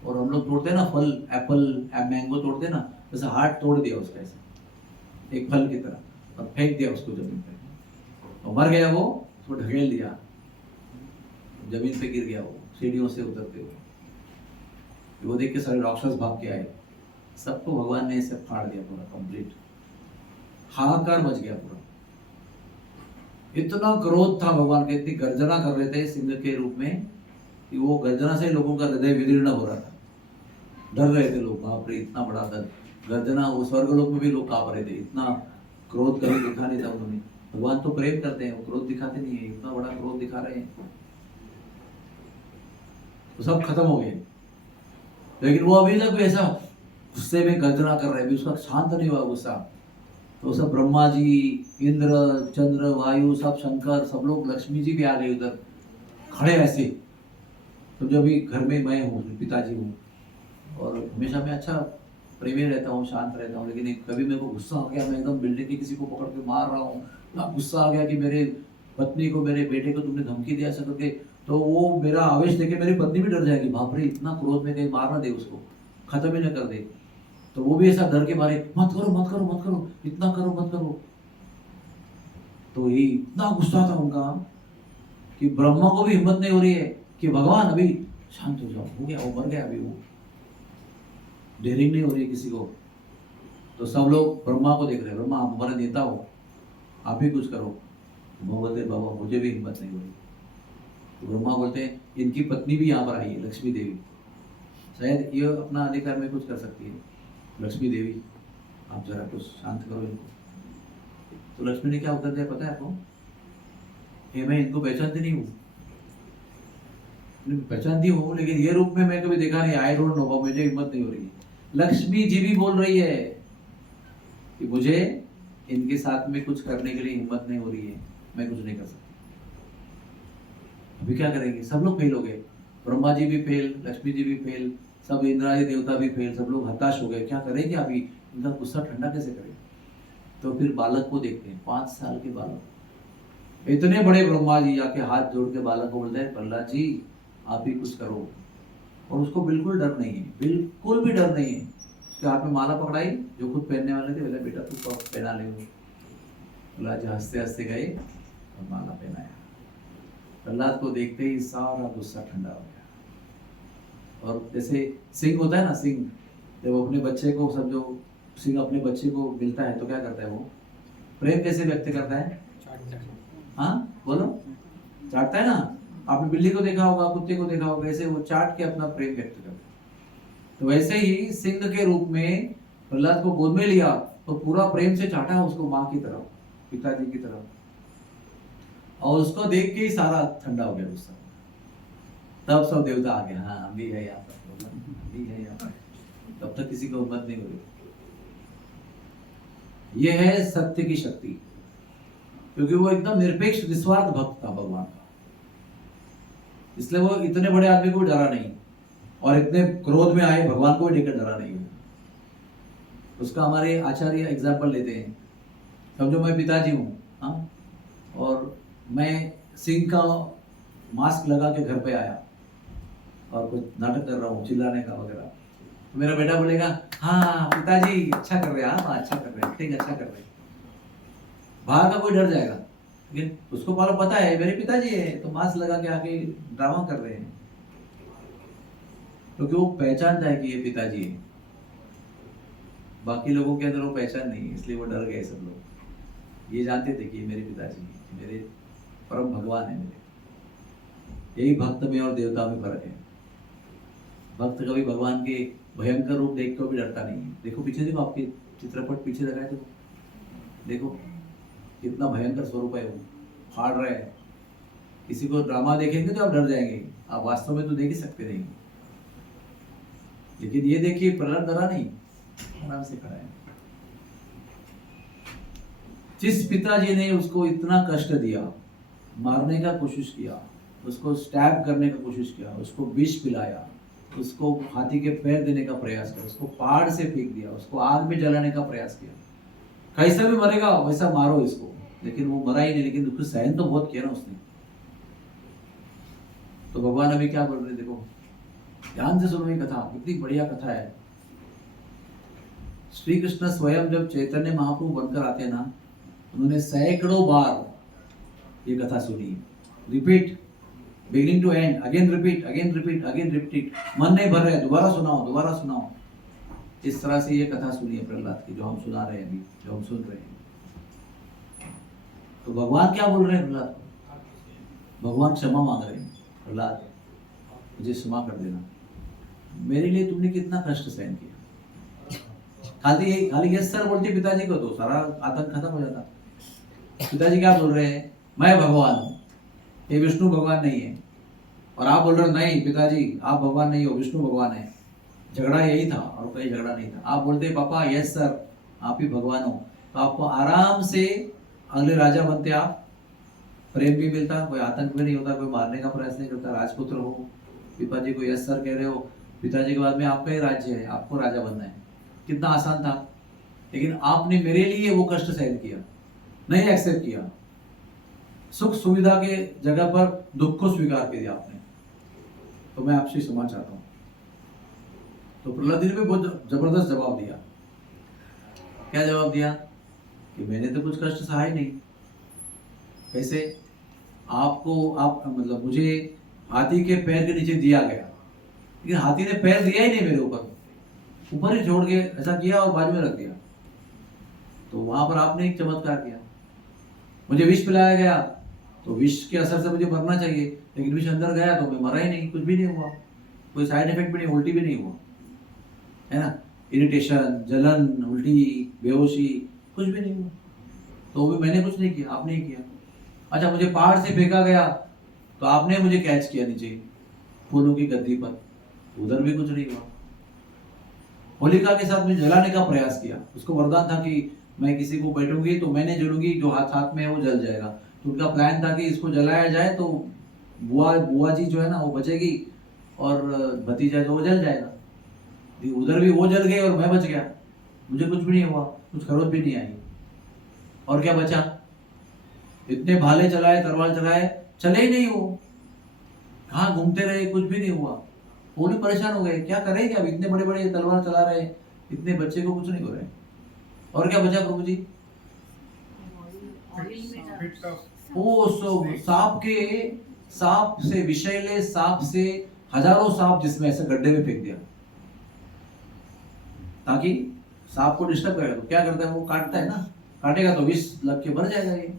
और हम लोग तोड़ते हैं ना फल, एप्पल मैंगो तोड़ते हैं ना, वैसे हाथ तोड़ दिया उसका ऐसे एक फल की तरह, और फेंक दिया उसको जमीन पे, और मर गया वो, उसको ढकेल दिया, जमीन पे गिर गया वो सीढ़ियों से उतरते हुए। वो देख के सारे राक्षस भाग के आए, सबको भगवान ने ऐसे फाड़ दिया पूरा कंप्लीट, हाहाकार मच गया पूरा। इतना क्रोध था भगवान के, इतनी गर्जना कर रहे थे सिंह के रूप में, कि वो गर्जना से लोगों का हृदय विदीर्ण हो रहा था, डर रहे थे लोग, बाप रे इतना बड़ा गर्जना, वो स्वर्गलोक में भी लोग कांप रहे थे, इतना क्रोध कभी दिखा नहीं था उन्होंने। भगवान तो प्रेम करते हैं, वो क्रोध दिखाते नहीं है, इतना बड़ा क्रोध दिखा रहे हैं, तो सब खत्म हो गए। लेकिन वो अभी तक भी ऐसा गुस्से में गर्जना कर रहे हैं, उसका शांत नहीं हुआ गुस्सा। तो सब ब्रह्मा जी, इंद्र, चंद्र, वायु, सब शंकर, सब लोग, लक्ष्मी जी भी आ गए उधर खड़े ऐसे। तो जब भी घर में मैं हूँ, पिताजी हूँ, और हमेशा मैं अच्छा प्रेमी रहता हूँ, शांत रहता हूँ, लेकिन कभी मेरे को गुस्सा आ गया, मैं एकदम बिल्डिंग के किसी को पकड़ के मार रहा हूँ, ना गुस्सा आ गया कि मेरे पत्नी को, मेरे बेटे को तुमने धमकी दिया ऐसा करके, तो वो मेरा आवेश देखे मेरी पत्नी भी डर जाएगी, बाप रे इतना क्रोध में कहीं मार ना दे उसको, खत्म ही ना कर दे। तो वो भी ऐसा डर के मारे, मत करो मत करो मत करो, इतना करो मत करो। तो ये इतना गुस्सा था उनका कि ब्रह्मा को भी हिम्मत नहीं हो रही है कि भगवान अभी शांत हो जाओ, हो गया, वो मर गया, अभी वो डेयरिंग नहीं हो रही है किसी को। तो सब लोग ब्रह्मा को देख रहे हैं, ब्रह्मा आप हमारे नेता हो, आप ही कुछ करो। बोलते बाबा मुझे भी हिम्मत नहीं हो रही। तो ब्रह्मा बोलते हैं इनकी पत्नी भी यहाँ पर आई है, लक्ष्मी देवी, शायद ये अपना अधिकार में कुछ कर सकती है, लक्ष्मी देवी। आप जरा कुछ शांत करो इनको। तो लक्ष्मी ने क्या उत्तर दिया पता है आपको? हे मैं इनको पहचानती नहीं हूँ, पहचानती हूँ लेकिन ये रूप में मैं कभी देखा नहीं, आई डोंट नो, मुझे हिम्मत नहीं हो रही है। लक्ष्मी जी भी बोल रही है कि मुझे इनके साथ में कुछ करने के लिए हिम्मत नहीं हो रही है, मैं कुछ नहीं कर सकती। अभी क्या करेंगे? सब लोग फेल हो गए, ब्रह्मा जी भी फेल, लक्ष्मी जी भी फेल, सब इंद्रादि देवता भी फेल, सब लोग हताश हो गए। क्या करेंगे अभी? इनका गुस्सा ठंडा कैसे करें? तो फिर बालक को देखते हैं, 5 साल के बालक, इतने बड़े ब्रह्मा जी आके हाथ जोड़ के बालक को बोलते हैं प्रहलाद जी आप ही कुछ करो। और उसको बिल्कुल डर नहीं है, बिल्कुल भी डर नहीं है। उसके हाथ में माला पकड़ाई, जो खुद पहनने वाले थे, बोले बेटा तू पहना ले। प्रहलाद जी हंसते हंसते गए और माला पहनाया। प्रहलाद को देखते ही सारा गुस्सा ठंडा हो गया। और जैसे सिंह होता है ना, सिंह जब अपने बच्चे को, सब जो सिंह अपने बच्चे को मिलता है तो क्या करता है? वो प्रेम कैसे व्यक्त करता है? हाँ बोलो, चाटता है ना। आपने बिल्ली को देखा होगा, कुत्ते को देखा होगा, ऐसे वो चाट के अपना प्रेम व्यक्त करता है। तो वैसे ही सिंह के रूप में प्रहलाद को गोद में लिया तो पूरा प्रेम से चाटा उसको, माँ की तरह, पिताजी की तरह। और उसको देख के ही सारा ठंडा हो गया गुस्सा। तब सब देवता आ गया, हाँ हम भी है यहाँ पर, हम भी है यहाँ पर। तब तक किसी को हिम्मत नहीं हो रही। ये है सत्य की शक्ति, क्योंकि वो एकदम निरपेक्ष निस्वार्थ भक्त था भगवान का, इसलिए वो इतने बड़े आदमी को डरा नहीं, और इतने क्रोध में आए भगवान को लेकर डरा नहीं। उसका हमारे आचार्य एग्जाम्पल लेते हैं। समझो मैं पिताजी हूँ, हाँ, और मैं सिंह का मास्क लगा के घर पे आया और कुछ नाटक कर रहा हूँ, चिल्लाने का वगैरह, तो मेरा बेटा बोलेगा हाँ पिताजी अच्छा कर रहे हैं, हाँ अच्छा कर रहे हैं, ठीक अच्छा कर रहे हैं। बाहर का कोई डर जाएगा, लेकिन उसको पता है मेरे पिताजी है, तो मास्क लगा के आके ड्रामा कर रहे हैं, क्योंकि वो पहचानता है कि ये पिताजी है। बाकी लोगों के अंदर वो पहचान नहीं है, इसलिए वो डर गए सब लोग। ये जानते थे कि ये मेरे पिताजी हैं, मेरे परम भगवान है मेरे। यही भक्त में और देवता में फर्क है। भक्त कभी भगवान के भयंकर रूप देख कर भी डरता नहीं है। देखो पीछे, देखो आपके चित्रपट पीछे लगा है, देखो कितना भयंकर स्वरूप है, वो फाड़ रहा है। किसी को ड्रामा देखेंगे तो आप डर जाएंगे, आप वास्तव में तो देख ही सकते नहीं। लेकिन ये देखिए प्रहलाद डरा नहीं, आराम से खड़ा है। जिस पिताजी ने उसको इतना कष्ट दिया, मारने का कोशिश किया, उसको स्टैब करने का कोशिश किया, उसको विष पिलाया, उसको हाथी के पैर देने का प्रयास किया, उसको पहाड़ से फेंक दिया, उसको आग में जलाने का प्रयास किया, कैसा भी मरेगा वैसा मारो इसको, लेकिन वो मरा ही नहीं। लेकिन उसको सहन तो बहुत किया ना उसने। तो भगवान अभी क्या बोल रहे हैं, देखो ध्यान से सुनो ये कथा, कितनी बढ़िया कथा है। श्री कृष्ण स्वयं जब चैतन्य महाप्रभु बनकर आते हैं ना, उन्होंने सैकड़ों बार ये कथा सुनी, repeat, beginning to end, again repeat, again repeat, again repeat. मन नहीं भर रहे, दोबारा सुनाओ, दोबारा सुनाओ। इस तरह से ये कथा सुनी है प्रहलाद की, जो हम सुना रहे हैं अभी, जो हम सुन रहे हैं। तो भगवान क्या बोल रहे हैं प्रहलाद को? भगवान क्षमा मांग रहे हैं, प्रहलाद मुझे क्षमा कर देना, मेरे लिए तुमने कितना कष्ट सहन किया। खाली यस सर बोलते पिताजी को तो सारा आतंक खत्म हो जाता। पिताजी क्या बोल रहे हैं? मैं भगवान हूँ, ये विष्णु भगवान नहीं है। और आप बोल रहे हो नहीं पिताजी आप भगवान नहीं हो, विष्णु भगवान है। झगड़ा यही था और कोई झगड़ा नहीं था। आप बोलते पापा यस सर आप ही भगवान हो, तो आपको आराम से अगले राजा बनते आप, प्रेम भी मिलता, कोई आतंक भी नहीं होता, कोई मारने का प्रयास नहीं करता, राजपुत्र हो। पिताजी को यस सर कह रहे हो, पिताजी के बाद में आपका ही राज्य है, आपको राजा बनना है, कितना आसान था। लेकिन आपने मेरे लिए वो कष्ट सहन किया, नहीं एक्सेप्ट किया। सुख सुविधा के जगह पर दुख को स्वीकार किया आपने, तो मैं आपसे क्षमा चाहता हूँ। तो प्रहलाद जी ने भी बहुत जबरदस्त जवाब दिया। क्या जवाब दिया? कि मैंने तो कुछ कष्ट सहा ही नहीं। कैसे? आपको आप मतलब मुझे हाथी के पैर के नीचे दिया गया, लेकिन हाथी ने पैर दिया ही नहीं मेरे ऊपर ही छोड़ के ऐसा किया और बाजू में रख दिया। तो वहां पर आपने एक चमत्कार किया। मुझे विष पिलाया गया, तो विष के असर से मुझे मरना चाहिए, लेकिन विष अंदर गया तो मैं मरा ही नहीं, कुछ भी नहीं हुआ, कोई साइड इफेक्ट भी नहीं, उल्टी भी नहीं हुआ, है ना। इरिटेशन, जलन, उल्टी, बेहोशी, कुछ भी नहीं हुआ। तो भी मैंने कुछ नहीं किया, आपने ही किया। अच्छा, मुझे पहाड़ से फेंका गया तो आपने मुझे कैच किया नीचे फूलों की गद्दी पर, उधर भी कुछ नहीं हुआ। होलिका के साथ मैं जलाने का प्रयास किया, उसको वरदान था कि मैं किसी को बैठूंगी तो मैंने जलूंगी, जो हाथ हाथ में है वो जल जाएगा। तो उनका प्लान था कि इसको जलाया जाए तो बुआ जी जो है ना वो बचेगी और भतीजा जो वो जल जाएगा। उधर भी वो जल गए और मैं बच गया, मुझे कुछ भी नहीं हुआ, कुछ खरोच भी नहीं आई। और क्या बचा? इतने भाले चलाए, तलवार चलाए, चले ही नहीं वो, कहाँ घूमते रहे, कुछ भी नहीं हुआ। वो भी परेशान हो गए, क्या करें क्या, अब इतने बड़े बड़े तलवार चला रहे, इतने बच्चे को कुछ नहीं हो रहे। और क्या बचा प्रभु जी? वो सांप से विषैले सांप से हजारों सांप जिसमें ऐसे गड्ढे में फेंक दिया, ताकि सांप को डिस्टर्ब करेगा। तो क्या करता है वो, काटता है ना, काटेगा तो विष लग के मर जाएगा ये।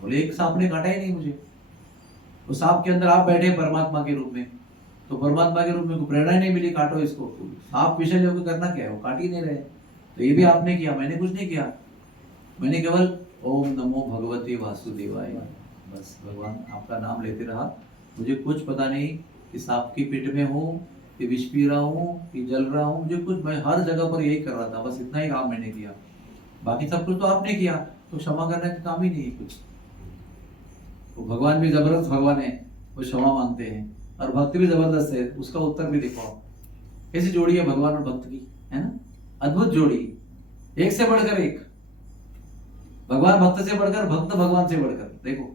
बोले एक सांप ने काटा ही नहीं मुझे। वो सांप के अंदर आप बैठे परमात्मा के रूप में, तो परमात्मा के रूप में को प्रेरणा ही नहीं मिली, काटो इसको। सांप विषय होकर करना क्या है, वो काट ही नहीं रहे। तो ये भी आपने किया, मैंने कुछ नहीं किया। मैंने केवल ओम नमो भगवते वासुदेवाय, बस भगवान आपका नाम लेते रहा। मुझे कुछ पता नहीं कि सांप की पीठ में हूँ, कि विष पी रहा हूँ, कि जल रहा हूँ, मुझे कुछ, मैं हर जगह पर यही कर रहा था, बस इतना ही काम मैंने किया। बाकी सब कुछ तो आपने किया, तो क्षमा करने का काम ही नहीं है कुछ। वो भगवान भी जबरदस्त भगवान है, वो क्षमा मांगते हैं, और भक्ति भी जबरदस्त है। उसका उत्तर भी देखो, कैसी जोड़ी है भगवान और भक्त की, है ना, अद्भुत जोड़ी, एक से बढ़कर एक, भगवान भक्त से बढ़कर, भक्त भगवान से बढ़कर। देखो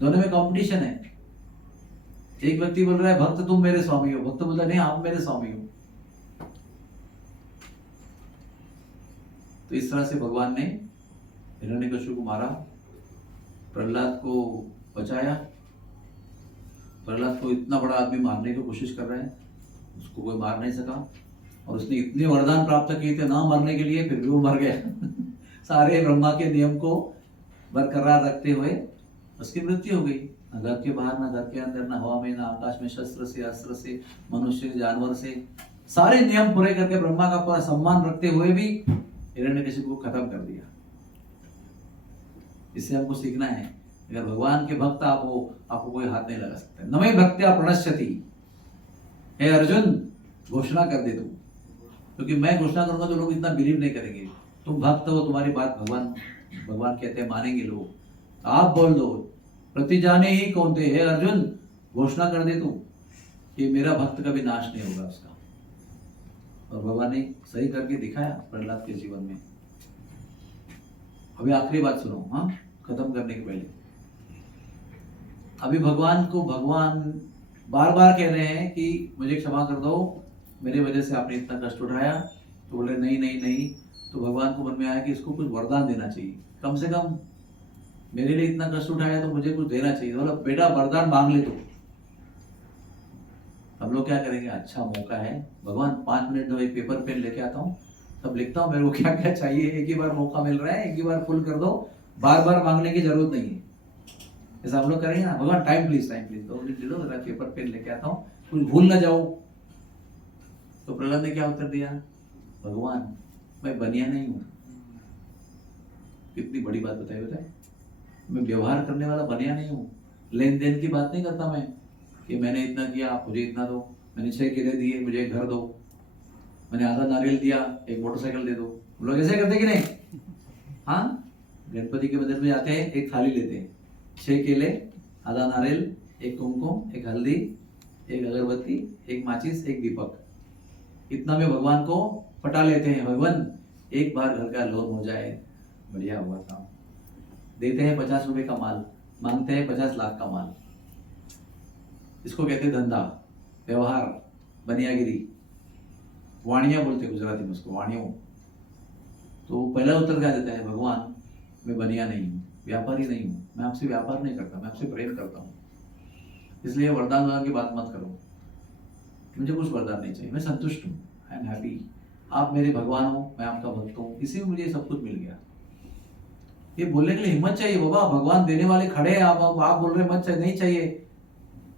दोनों में कंपटीशन है। एक व्यक्ति बोल रहा है भक्त तुम मेरे स्वामी हो, भक्त बोलता नहीं आप मेरे स्वामी हो। तो इस तरह से भगवान ने हिरण्यकशिपु को मारा, प्रहलाद को बचाया। प्रहलाद को इतना बड़ा आदमी मारने की कोशिश कर रहे हैं, उसको कोई मार नहीं सका, और उसने इतने वरदान प्राप्त किए थे ना मरने के लिए, फिर भी वो मर गया। सारे ब्रह्मा के नियम को बरकरार रखते हुए उसकी मृत्यु हो गई। न घर के बाहर, न घर के अंदर, न हवा में, न आकाश में, शस्त्र से, अस्त्र से, मनुष्य जानवर से, सारे नियम पूरे करके ब्रह्मा का पूरा सम्मान रखते हुए भी हिरण्यकशिपु को खत्म कर दिया। इससे हमको सीखना है, अगर भगवान के भक्त आप हो, आपको कोई हाथ नहीं लगा सकता। नमे भक्त्या प्रणश्यति, हे अर्जुन घोषणा कर दे तू, क्योंकि मैं घोषणा करूंगा तो लोग इतना बिलीव नहीं करेंगे। तुम भक्त हो, तुम्हारी बात भगवान कहते हैं मानेंगे लोग। आप बोल दो, प्रतिजाने ही कौन थे, हे अर्जुन घोषणा कर दे तू कि मेरा भक्त कभी नाश नहीं होगा उसका। और भगवान ने सही करके दिखाया प्रहलाद के जीवन में। अभी आखिरी बात सुनो, हाँ, खत्म करने के पहले। अभी भगवान बार बार कह रहे हैं कि मुझे क्षमा कर दो, मेरे वजह से आपने इतना कष्ट उठाया। तो बोले नहीं नहीं नहीं। तो भगवान को मन में आया कि इसको कुछ वरदान देना चाहिए, कम से कम मेरे लिए इतना कष्ट उठाया तो मुझे कुछ देना चाहिए। बोला बेटा वरदान मांग ले। तो हम लोग क्या करेंगे, अच्छा मौका है भगवान, 5 मिनट दो, एक पेपर पेन लेके आता हूँ, तब लिखता हूँ मेरे को क्या क्या चाहिए। एक ही बार मौका मिल रहा है, एक ही बार फुल कर दो, बार बार मांगने की जरूरत नहीं है। ऐसा हम लोग करेंगे ना, भगवान टाइम प्लीज 2 मिनट दे दो, जरा पेपर पेन लेके आता हूँ, कुछ भूल ना जाओ। तो प्रहलाद ने क्या उत्तर दिया, भगवान मैं बनिया नहीं हूँ। कितनी बड़ी बात बताए, मैं व्यवहार करने वाला बनिया नहीं हूँ। लेन देन की बात नहीं करता मैं कि मैंने इतना किया आप मुझे इतना दो, मैंने 6 केले दिए मुझे एक घर दो, मैंने आधा नारियल दिया एक मोटरसाइकिल दे दो। हम लोग ऐसे करते कि नहीं? हाँ, गणपति के मंदिर में जाते हैं, एक थाली लेते हैं, 6 केले, आधा नारियल, एक कुमकुम, एक हल्दी, एक अगरबत्ती, एक माचिस, एक दीपक, इतना में भगवान को पटा लेते हैं। भगवान एक बार घर का लोन हो जाए, बढ़िया हुआ था। देते हैं 50 रुपए का माल, मांगते हैं 50 लाख का माल। इसको कहते हैं धंधा, व्यवहार, बनियागिरी, वाणिया बोलते हैं गुजराती में उसको, वाणियों। तो पहला उत्तर क्या देता है, भगवान मैं बनिया नहीं हूँ, व्यापारी नहीं हूँ, मैं आपसे व्यापार नहीं करता, मैं आपसे प्रेम करता हूँ। इसलिए वरदान की बात मत करो, मुझे कुछ वरदान नहीं चाहिए, मैं संतुष्ट हूँ, आई एम हैप्पी। आप मेरे भगवान हो, मैं आपका भक्त हूँ, इसी में मुझे सब कुछ मिल गया। ये बोलने के लिए हिम्मत चाहिए बाबा, भगवान देने वाले खड़े हैं, आप बोल रहे मत चाहिए, नहीं चाहिए।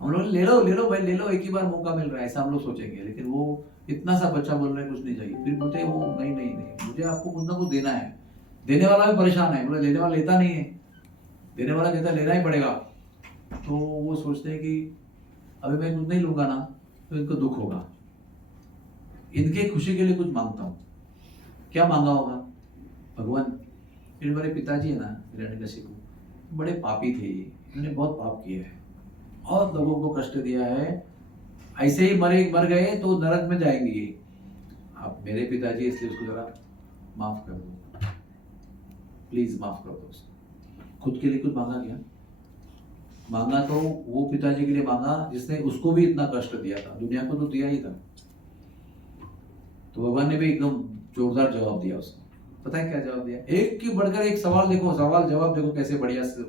हम लोग ले लो भाई ले लो, एक ही बार मौका मिल रहा है, ऐसा हम लोग सोचेंगे। लेकिन वो इतना सा बच्चा बोल रहा है कुछ नहीं चाहिए, फिर बोलते हैं वो नहीं नहीं नहीं, मुझे आपको कुछ ना कुछ देना है। देने वाला भी परेशान है, बोले लेने वाला लेता नहीं है, देने वाला कहता है लेना ही पड़ेगा। तो वो सोचते हैं कि अभी मैं कुछ नहीं लूंगा ना तो इनको दुख होगा, इनके खुशी के लिए कुछ मांगता हूँ। क्या मांगा होगा भगवान? फिर मेरे पिताजी है ना हिरण्यकशिपु, बड़े पापी थे, इन्होंने बहुत पाप किया है, बहुत लोगों को कष्ट दिया है, ऐसे ही मर गए तो नरक में जाएंगे ये। आप मेरे पिताजी, इसलिए उसको जरा माफ कर दो, प्लीज माफ कर दो उसको। खुद के लिए कुछ मांगा क्या? मांगा तो वो पिताजी के लिए मांगा जिसने उसको भी इतना कष्ट दिया था, दुनिया को तो दिया ही था। तो भगवान ने भी एकदम जोरदार जवाब दिया उसको। पता है क्या जवाब दिया? एक की बढ़कर एक सवाल देखो, सवाल जवाब देखो कैसे बढ़िया से।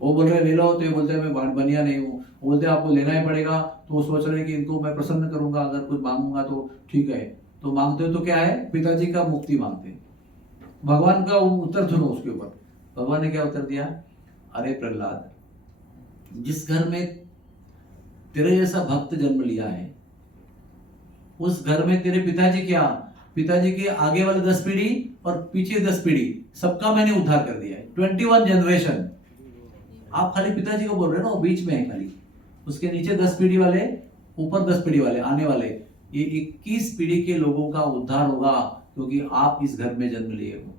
वो बोल रहे ले लो, तो ये बोलते हैं मैं बनिया नहीं हूँ, बोलते हैं आपको लेना ही पड़ेगा। तो वो सोच रहे हैं कि इनको मैं प्रसन्न करूंगा, अगर कुछ मांगूंगा तो ठीक है। तो मांगते हो तो क्या है? पिताजी का मुक्ति मांगते हैं। भगवान का उत्तर सुनो उसके ऊपर। भगवान ने क्या उत्तर दिया? अरे प्रहलाद, जिस घर में तेरे जैसा भक्त जन्म लिया है, उस घर में तेरे पिताजी क्या, पिताजी के आगे वाले 10 पीढ़ी और पीछे 10 पीढ़ी सबका मैंने उद्धार कर दिया है। 21 जनरेशन। आप खाली पिताजी को बोल रहे हो ना, वो बीच में है खाली, उसके नीचे 10 पीढ़ी वाले, ऊपर 10 पीढ़ी वाले आने वाले, ये 21 पीढ़ी के लोगों का उद्धार होगा, क्योंकि आप इस घर में जन्म लिए हो।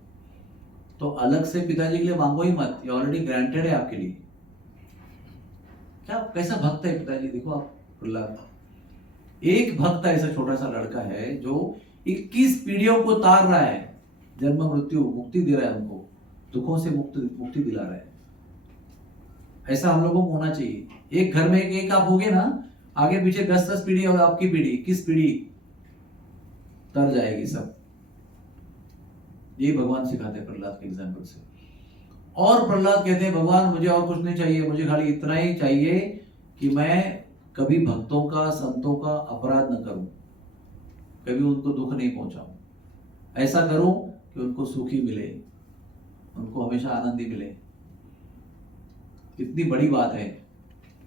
तो अलग से पिताजी के लिए मांगो ही मत, ये ऑलरेडी ग्रांटेड है आपके लिए। क्या कैसा भक्त है पिताजी, देखो आप प्रहलाद। एक भक्त ऐसा छोटा सा लड़का है जो 21 पीढ़ियों को तार रहा है, जन्म मृत्यु मुक्ति दे रहा है, उनको दुखों से मुक्ति दिला रहा है। ऐसा हम लोगों को होना चाहिए। एक घर में एक आप होगे ना, आगे पीछे 10-10 पीढ़ी और आपकी पीढ़ी, किस पीढ़ी तर जाएगी सब। ये भगवान सिखाते हैं प्रहलाद के एग्जाम्पल से। और प्रहलाद कहते हैं भगवान मुझे और कुछ नहीं चाहिए, मुझे खाली इतना ही चाहिए कि मैं कभी भक्तों का, संतों का अपराध न करूं, कभी उनको दुख नहीं पहुंचाऊं, ऐसा करूं कि उनको सुखी मिले, उनको हमेशा आनंद ही मिले। इतनी बड़ी बात है।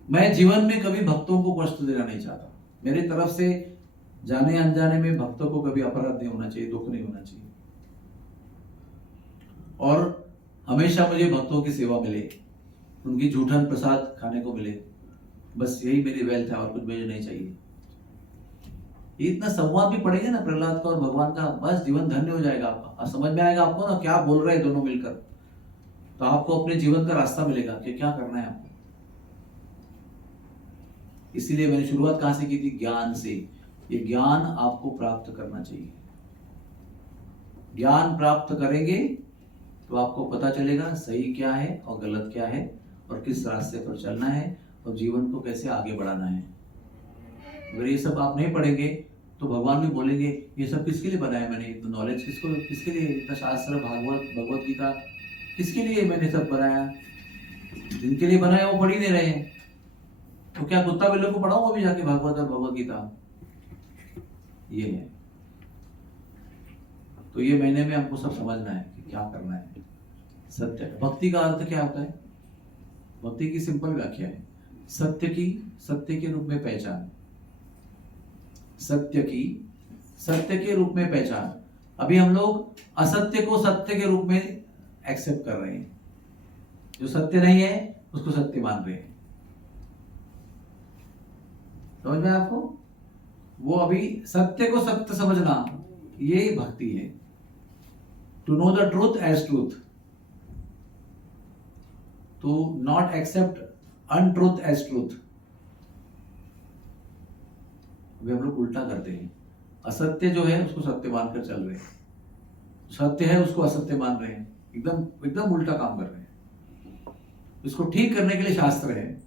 मैं जीवन में कभी भक्तों को कष्ट देना नहीं चाहता। मेरी तरफ से जाने अनजाने में भक्तों को कभी अपराध नहीं होना चाहिए, दुख नहीं होना चाहिए, और हमेशा मुझे भक्तों की सेवा मिले, उनकी जूठन प्रसाद खाने को मिले, बस यही मेरी वेल्थ है, और कुछ मुझे नहीं चाहिए। इतना संवाद भी पड़ेगा ना प्रहलाद का और भगवान का, बस जीवन धन्य हो जाएगा आपका। समझ में आएगा आपको ना क्या बोल रहे हैं दोनों मिलकर, तो आपको अपने जीवन का रास्ता मिलेगा कि क्या करना है आपको। इसीलिए मैंने शुरुआत कहां से की थी? ज्ञान से। ये ज्ञान आपको प्राप्त करना चाहिए। ज्ञान प्राप्त करेंगे तो आपको पता चलेगा सही क्या है और गलत क्या है, और किस रास्ते पर चलना है, और जीवन को कैसे आगे बढ़ाना है। अगर ये सब आप नहीं पढ़ेंगे तो भगवान भी बोलेंगे ये सब किसके लिए बनाया मैंने, इतना नॉलेज किसके लिए, इतना शास्त्र, भगवत गीता किसके लिए मैंने सब बनाया? जिनके लिए बनाया वो पढ़ ही नहीं रहे हैं, तो क्या कुत्ता बिल्ली को पढ़ाऊं अभी जाके भागवत और भगवत गीता? ये है। तो ये महीने में हमको सब समझना है कि क्या करना है। सत्य, भक्ति का अर्थ क्या होता है? भक्ति की सिंपल व्याख्या है सत्य के रूप में पहचान। सत्य के रूप में पहचान। अभी हम लोग असत्य को सत्य के रूप में एक्सेप्ट कर रहे हैं, जो सत्य नहीं है उसको सत्य मान रहे हैं। समझ में आपको? वो अभी सत्य को सत्य समझना, ये भक्ति है। To know the truth as truth, to not accept untruth as truth. अभी हम लोग उल्टा करते हैं। असत्य जो है उसको सत्य मानकर चल रहे हैं, सत्य है उसको असत्य मान रहे हैं, एकदम उल्टा काम कर रहे हैं। इसको ठीक करने के लिए शास्त्र है।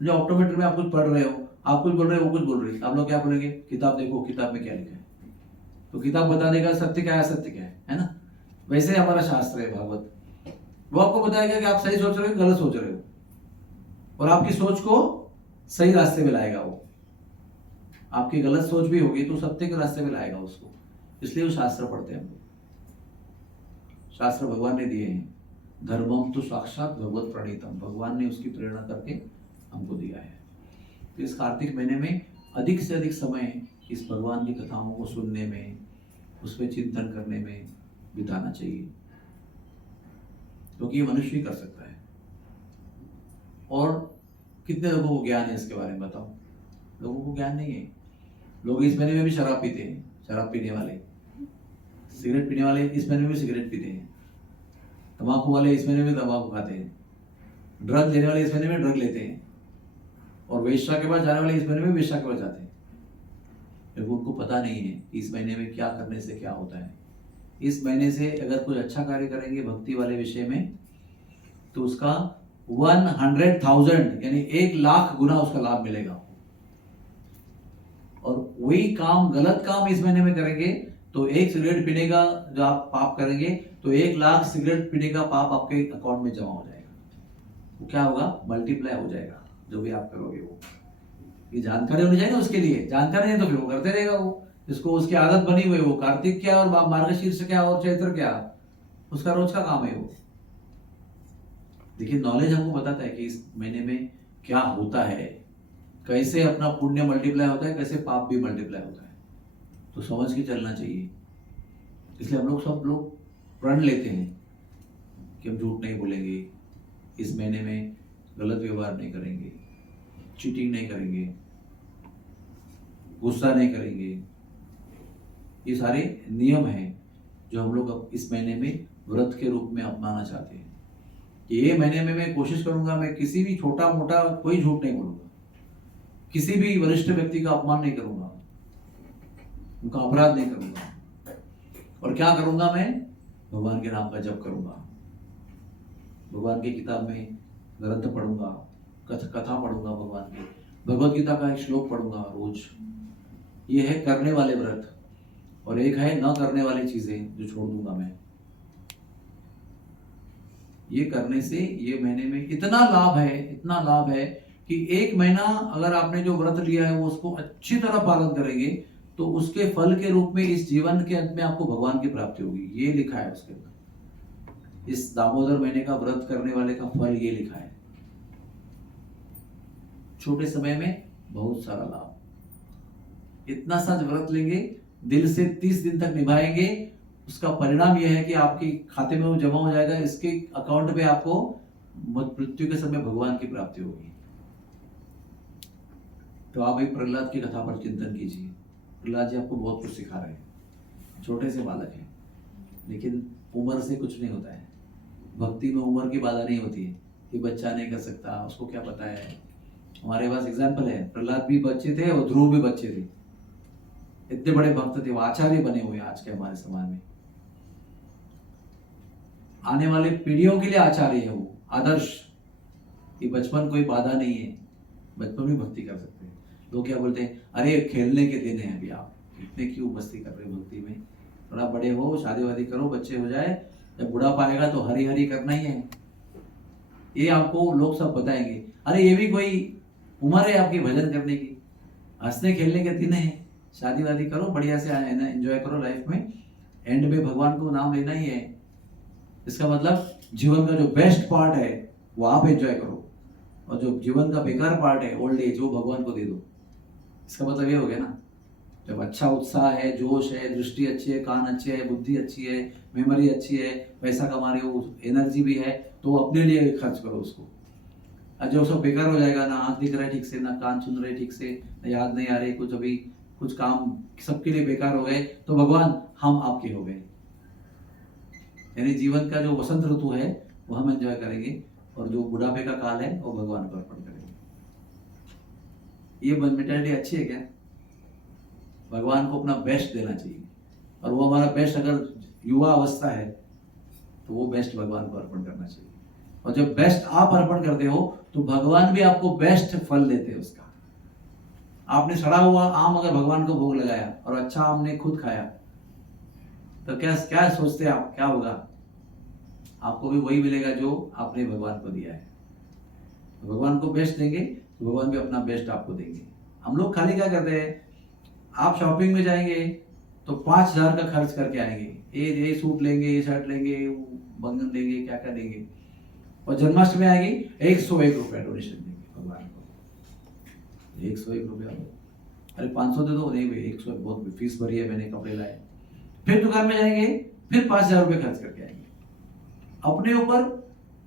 जो ऑप्टोमेट्री में आप कुछ पढ़ रहे हो, आप कुछ बोल रहे हो, वो कुछ बोल रही है, आप लोग क्या बोलेंगे? किताब देखो, किताब में क्या लिखा है। तो किताब बता देगा सत्य क्या है, असत्य क्या है ना? वैसे हमारा शास्त्र है भागवत, वो आपको बताएगा कि आप सही सोच रहे हो, गलत सोच रहे हो, और आपकी सोच को सही रास्ते में लाएगा। वो आपकी गलत सोच भी होगी तो सत्य के रास्ते में लाएगा उसको। इसलिए वो शास्त्र पढ़ते हैं हम लोग। शास्त्र भगवान ने दिए हैं। धर्मम तो साक्षात भगवत प्रणीतम, भगवान ने उसकी प्रेरणा करके हमको दिया है। तो इस कार्तिक महीने में अधिक से अधिक समय इस भगवान की कथाओं को सुनने में, उस पर चिंतन करने में बिताना चाहिए, क्योंकि ये मनुष्य ही कर सकता है। और कितने लोगों को ज्ञान है इसके बारे में बताओ? लोगों को ज्ञान नहीं है। लोग इस महीने में भी शराब पीते हैं, शराब पीने वाले, सिगरेट पीने वाले इस महीने में भी सिगरेट पीते हैं, तंबाकू वाले इस महीने में तंबाकू खाते हैं, ड्रग लेने वाले इस महीने में ड्रग लेते हैं, और वेश्या के पास जाने वाले इस महीने में वेश्या के पास जाते हैं। क्योंकि उनको पता नहीं है कि इस महीने में क्या करने से क्या होता है। इस महीने से अगर कुछ अच्छा कार्य करेंगे भक्ति वाले विषय में, तो उसका 100,000 यानी 1,00,000 गुना उसका लाभ मिलेगा। और वही काम, गलत काम इस महीने में करेंगे तो एक सिगरेट पीने का जो आप पाप करेंगे, तो 1,00,000 सिगरेट पीने का पाप आपके अकाउंट में जमा हो जाएगा। वो क्या होगा? मल्टीप्लाई हो जाएगा जो भी आप करोगे। वो ये जानकारी होनी चाहिए उसके लिए, जानकारी नहीं तो फिर वो करते रहेगा। वो जिसको उसकी आदत बनी हुई है, वो कार्तिक क्या और मार्गशीर्ष क्या और चैत्र क्या, उसका रोज का काम है वो। देखिए, नॉलेज हमको बताता है कि इस महीने में क्या होता है, कैसे अपना पुण्य मल्टीप्लाई होता है, कैसे पाप भी मल्टीप्लाई होता है, तो समझ के चलना चाहिए। इसलिए हम लोग सब लोग प्रण लेते हैं कि हम झूठ नहीं बोलेंगे, इस महीने में गलत व्यवहार नहीं करेंगे, चीटिंग नहीं करेंगे, गुस्सा नहीं करेंगे। ये सारे नियम हैं जो हम लोग अब इस महीने में व्रत के रूप में अपनाना चाहते हैं। कि ये महीने में मैं कोशिश करूंगा, मैं किसी भी छोटा मोटा कोई झूठ नहीं बोलूंगा, किसी भी वरिष्ठ व्यक्ति का अपमान नहीं करूंगा, उनका अपराध नहीं करूंगा। और क्या करूंगा? मैं भगवान के नाम का जप करूंगा, भगवान की किताब में ग्रंथ पढ़ूंगा, कथा पढ़ूंगा, भगवान की भगवत गीता का एक श्लोक पढ़ूंगा रोज। ये है करने वाले व्रत। और एक है न करने वाली चीजें जो छोड़ दूंगा मैं। ये करने से ये महीने में इतना लाभ है, इतना लाभ है कि एक महीना अगर आपने जो व्रत लिया है वो उसको अच्छी तरह पालन करेंगे, तो उसके फल के रूप में इस जीवन के अंत में आपको भगवान की प्राप्ति होगी। ये लिखा है उसके अंदर, इस दामोदर महीने का व्रत करने वाले का फल ये लिखा है। छोटे समय में बहुत सारा लाभ। इतना सा व्रत लेंगे, दिल से 30 दिन तक निभाएंगे, उसका परिणाम यह है कि आपके खाते में वो जमा हो जाएगा, इसके अकाउंट पे आपको मृत्यु के समय भगवान की प्राप्ति होगी। तो आप एक प्रहलाद की कथा पर चिंतन कीजिए। प्रहलाद जी आपको बहुत कुछ सिखा रहे हैं। छोटे से बालक हैं, लेकिन उम्र से कुछ नहीं होता है। भक्ति में उम्र की बाधा नहीं होती है कि बच्चा नहीं कर सकता, उसको क्या पता है। हमारे पास एग्जाम्पल है, प्रहलाद भी बच्चे थे और ध्रुव भी बच्चे थे, इतने बड़े भक्त थे, वो आचार्य बने हुए आज के हमारे समाज में। आने वाले पीढ़ियों के लिए आचार्य है वो, आदर्श। ये बचपन कोई बाधा नहीं है, बचपन में भक्ति कर सकते हैं। लोग क्या बोलते हैं, अरे खेलने के दिन है अभी, आप इतने क्यों मस्ती कर रहे हो भक्ति में, थोड़ा बड़े हो, शादी वादी करो, बच्चे हो जाए, जब बुढ़ा पाएगा तो हरी हरी करना ही है। ये आपको लोग सब बताएंगे, अरे ये भी कोई उम्र है आपकी भजन करने की, हंसने खेलने के दिन है, शादी वादी करो, बढ़िया से एंजॉय करो लाइफ में, एंड में भगवान को नाम लेना ही है। इसका मतलब जीवन का जो बेस्ट पार्ट है वो आप एंजॉय करो, और जो जीवन का बेकार पार्ट है, ओल्ड एज, वो भगवान को दे दो। इसका मतलब ये हो गया ना, जब अच्छा उत्साह है, जोश है, दृष्टि अच्छी है, कान अच्छे है, बुद्धि अच्छी है, मेमोरी अच्छी है, पैसा कमा रहे हो, एनर्जी भी है, तो अपने लिए खर्च करो उसको। और जो सब बेकार हो जाएगा, ना आँख दिख रहा है ठीक से, ना कान सुन रहे ठीक से, ना याद नहीं आ रही कुछ, अभी कुछ काम सबके लिए बेकार हो गए, तो भगवान हम आपके हो गए। यानी जीवन का जो वसंत ऋतु है वो हम एंजॉय करेंगे, और जो बुढ़ापे का काल है वो भगवान को अर्पण करेंगे। ये मेंटालिटी अच्छी है क्या? भगवान को अपना बेस्ट देना चाहिए, और वो हमारा बेस्ट अगर युवा अवस्था है तो वो बेस्ट भगवान को अर्पण करना चाहिए। और जब बेस्ट आप अर्पण करते हो तो भगवान भी आपको बेस्ट फल देते हैं उसका। आपने सड़ा हुआ आम अगर भगवान को भोग लगाया और अच्छा आम ने खुद खाया, तो क्या क्या सोचते हैं आप, क्या होगा? आपको भी वही मिलेगा जो आपने भगवान को दिया है। तो भगवान को बेस्ट देंगे तो भगवान भी अपना बेस्ट आपको देंगे। हम लोग खाली क्या करते हैं, आप शॉपिंग में जाएंगे तो 5,000 का खर्च करके आएंगे, ये सूट लेंगे, ये शर्ट लेंगे, बंधन देंगे, क्या क्या देंगे, और जन्माष्टमी आएगी 101 रुपया डोनेशन देंगे भगवान को। 101 रुपया अरे 500 दे दो, नहीं भाई 100 बहुत, फीस भरी है मैंने, कपड़े लाए। फिर दुकान में जाएंगे, फिर 5,000 रुपये खर्च करके आएंगे। अपने ऊपर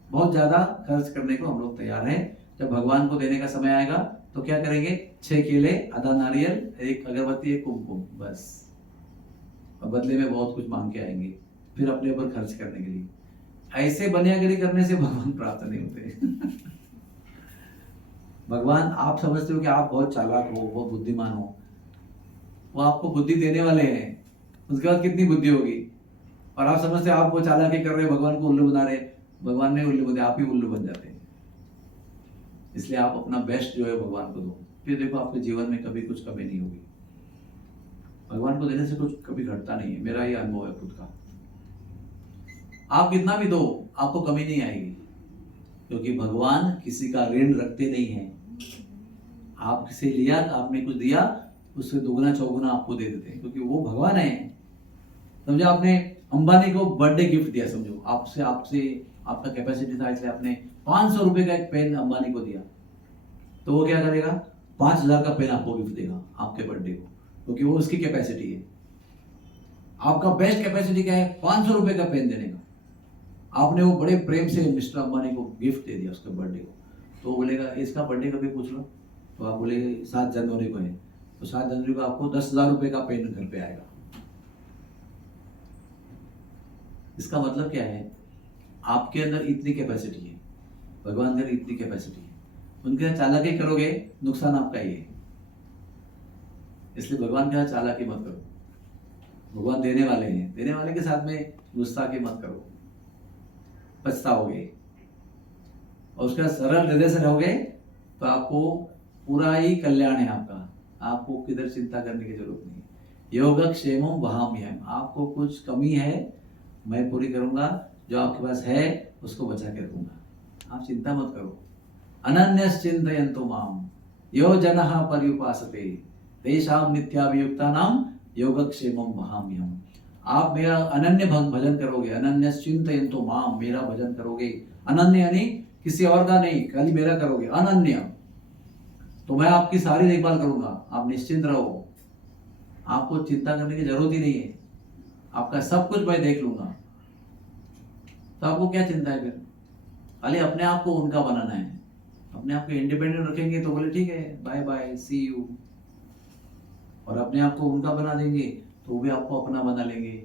बहुत ज्यादा खर्च करने को हम लोग तैयार हैं। जब भगवान को देने का समय आएगा तो क्या करेंगे, 6 केले, आधा नारियल, 1 अगरबत्ती, 1 कुमकुम, बस। और बदले में बहुत कुछ मांग के आएंगे, फिर अपने ऊपर खर्च करने के लिए। ऐसे बनियागिरी करने से भगवान प्राप्त नहीं होते। भगवान, आप समझते हो कि आप बहुत चालाक हो, बहुत बुद्धिमान हो, वो आपको बुद्धि देने वाले हैं, उसके बाद कितनी बुद्धि होगी। और आप समझते हो आप वो चालाकी कर रहे, भगवान को उल्लू बना रहे। भगवान नहीं उल्लू बनते, आप ही उल्लू बन जाते हैं। इसलिए आप अपना बेस्ट जो है भगवान को दो, फिर देखो आपके जीवन में कभी कुछ कमी नहीं होगी। भगवान को देने से कुछ कभी घटता नहीं है, मेरा ये अनुभव है खुद का। आप कितना भी दो, आपको कमी नहीं आएगी, क्योंकि भगवान किसी का ऋण रखते नहीं हैं। आपसे लिया, आपने कुछ दिया, उससे दुगना चौगुना आपको दे देते हैं, क्योंकि वो भगवान है। समझो आपने अंबानी को बर्थडे गिफ्ट दिया, समझो आपसे आपका कैपेसिटी था, इसलिए आपने 500 रुपए का एक पेन अंबानी को दिया, तो वो क्या करेगा, 5,000 का पेन आपको गिफ्ट देगा आपके बर्थडे को, क्योंकि वो उसकी कैपेसिटी है। आपका बेस्ट कैपेसिटी क्या है, 500 रुपए का पेन देने का। आपने वो बड़े प्रेम से मिस्टर अंबानी को गिफ्ट दे दिया उसके बर्थडे को, तो वो बोलेगा इसका बर्थडे कभी पूछ लो, तो आप बोले 7 जनवरी को है, तो 7 जनवरी को आपको 10,000 रुपए का पेन घर पे आएगा। इसका मतलब क्या है, आपके अंदर इतनी कैपेसिटी है, भगवान के अंदर इतनी कैपेसिटी है, उनके साथ चालाकी करोगे नुकसान आपका ही है। इसलिए भगवान के साथ चालाकी मत करो, भगवान देने वाले हैं, देने वाले के साथ में गुस्ताखी मत करो, पछताओगे। और उसका सरल हृदय से रहोगे तो आपको पूरा ही कल्याण है आपका, आपको किधर चिंता करने की जरूरत नहीं है। योगक्षेमं वहाम्यहम्, आपको कुछ कमी है मैं पूरी करूंगा, जो आपके पास है उसको बचा के रखूंगा, आप चिंता मत करो। अनन्यश्चिन्तयन्तु माम यो जनः पर्युपासते तेषां नित्याभियुक्तानां योगक्षेमं वहाम्यहम्। आप मेरा अनन्य भजन करोगे, अनन्यश्चिन्तयन्तु माम, मेरा भजन करोगे। अनन्य यानी किसी और का नहीं, खाली मेरा करोगे, अनन्य, तो मैं आपकी सारी देखभाल करूंगा, आप निश्चिंत रहो, आपको चिंता करने की जरूरत ही नहीं है, आपका सब कुछ मैं देख लूंगा। तो आपको क्या चिंता है फिर, खाली अपने आप को उनका बनाना है। अपने आप को इंडिपेंडेंट रखेंगे तो बोले ठीक है, बाय बाय, सी यू। और अपने आप को उनका बना देंगे तो वो भी आपको अपना बना लेंगे।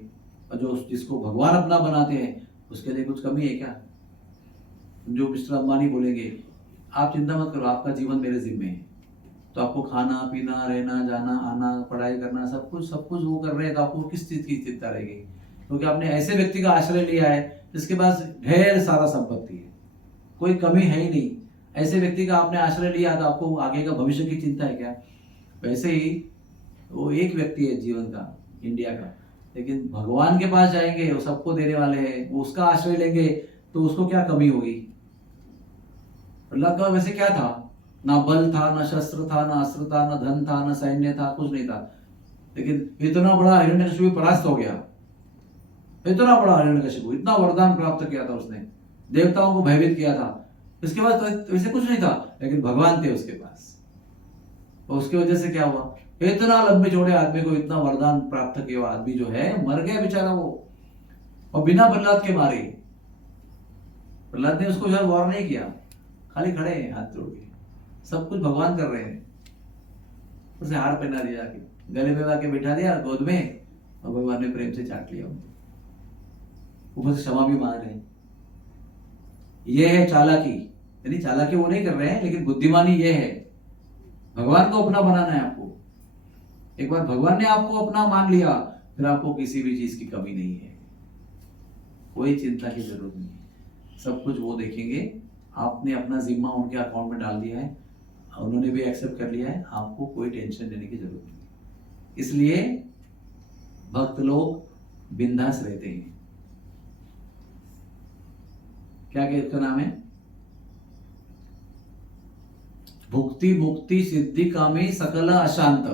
और जो जिसको भगवान अपना बनाते हैं उसके लिए कुछ कमी है क्या? जो मिस्टर अंबानी बोलेंगे आप चिंता मत करो, आपका जीवन मेरे जिम्मे है, तो आपको खाना पीना, रहना, जाना, आना, पढ़ाई करना, सब कुछ वो कर रहे हैं, तो आपको किस चीज की चिंता रहेगी? क्योंकि आपने ऐसे व्यक्ति का आश्रय लिया है जिसके पास ढेर सारा संपत्ति है, कोई कमी है ही नहीं। ऐसे व्यक्ति का आपने आश्रय लिया तो आपको आगे का भविष्य की चिंता है क्या? वैसे ही वो एक व्यक्ति है जीवन का, इंडिया का, लेकिन भगवान के पास जाएंगे, वो सबको देने वाले हैं, वो उसका आश्रय लेंगे तो उसको क्या कमी होगी? प्रहलाद का वैसे क्या था? ना बल था, ना शस्त्र था, ना अस्त्र था, ना धन था, ना सैन्य था, कुछ नहीं था, लेकिन इतना बड़ा हिरण्यकशिपु परास्त हो गया। इतना बड़ा हिरण्यकशिपु, इतना वरदान प्राप्त किया था उसने, देवताओं को भयभीत किया था। इसके बाद तो वैसे कुछ नहीं था, लेकिन भगवान थे उसके पास, और उसकी वजह से क्या हुआ? इतना लंबे चौड़े आदमी को इतना वरदान प्राप्त किया हुआ आदमी जो है मर गया बेचारा वो, और बिना प्रहलाद के मारे। प्रहलाद ने उसको जो वार नहीं किया, खाली खड़े हैं हाथ जोड़ के, सब कुछ भगवान कर रहे हैं। उसे हार पहना दिया, के गले में आके बिठा दिया गोद में, और भगवान ने प्रेम से चाट लिया उनको, ऊपर से क्षमा भी मांग रहे हैं। ये है चालाकी, यानी चालाकी वो नहीं कर रहे हैं, लेकिन बुद्धिमानी ये है, भगवान को अपना बनाना है आपको। एक बार भगवान ने आपको अपना मान लिया, फिर आपको किसी भी चीज की कमी नहीं है, कोई चिंता की जरूरत नहीं है, सब कुछ वो देखेंगे। आपने अपना जिम्मा उनके अकाउंट में डाल दिया है, उन्होंने भी एक्सेप्ट कर लिया है, आपको कोई टेंशन लेने की जरूरत नहीं। इसलिए भक्त लोग बिंदास रहते हैं। क्या इसका नाम है? भुक्ति मुक्ति सिद्धि कामी सकल अशांत,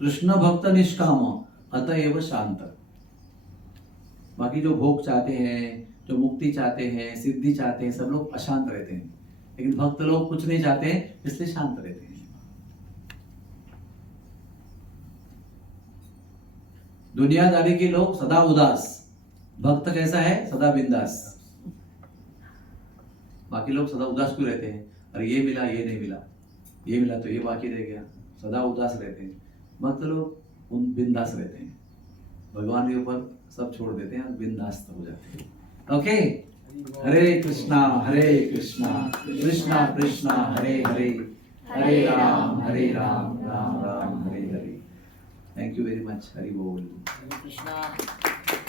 कृष्ण भक्त निष्काम अतएव शांत। बाकी जो भोग चाहते हैं, जो मुक्ति चाहते हैं, सिद्धि चाहते हैं, सब लोग अशांत रहते हैं, लेकिन भक्त लोग कुछ नहीं चाहते इसलिए शांत रहते हैं। दुनियादारी के लोग सदा उदास, भक्त कैसा है? सदा बिंदास। बाकी लोग सदा उदास क्यों रहते हैं? अरे ये मिला, ये नहीं मिला, ये मिला तो ये बाकी रह गया, सदा उदास रहते हैं। भक्त लोग उन बिंदास रहते हैं, भगवान के ऊपर सब छोड़ देते हैं और बिंदास हो जाते हैं। Okay, Hare Krishna Krishna Krishna Hare Hare, Hare Ram Ram Ram Hare Hare. Thank you very much. Hari बोल। कृष्णा।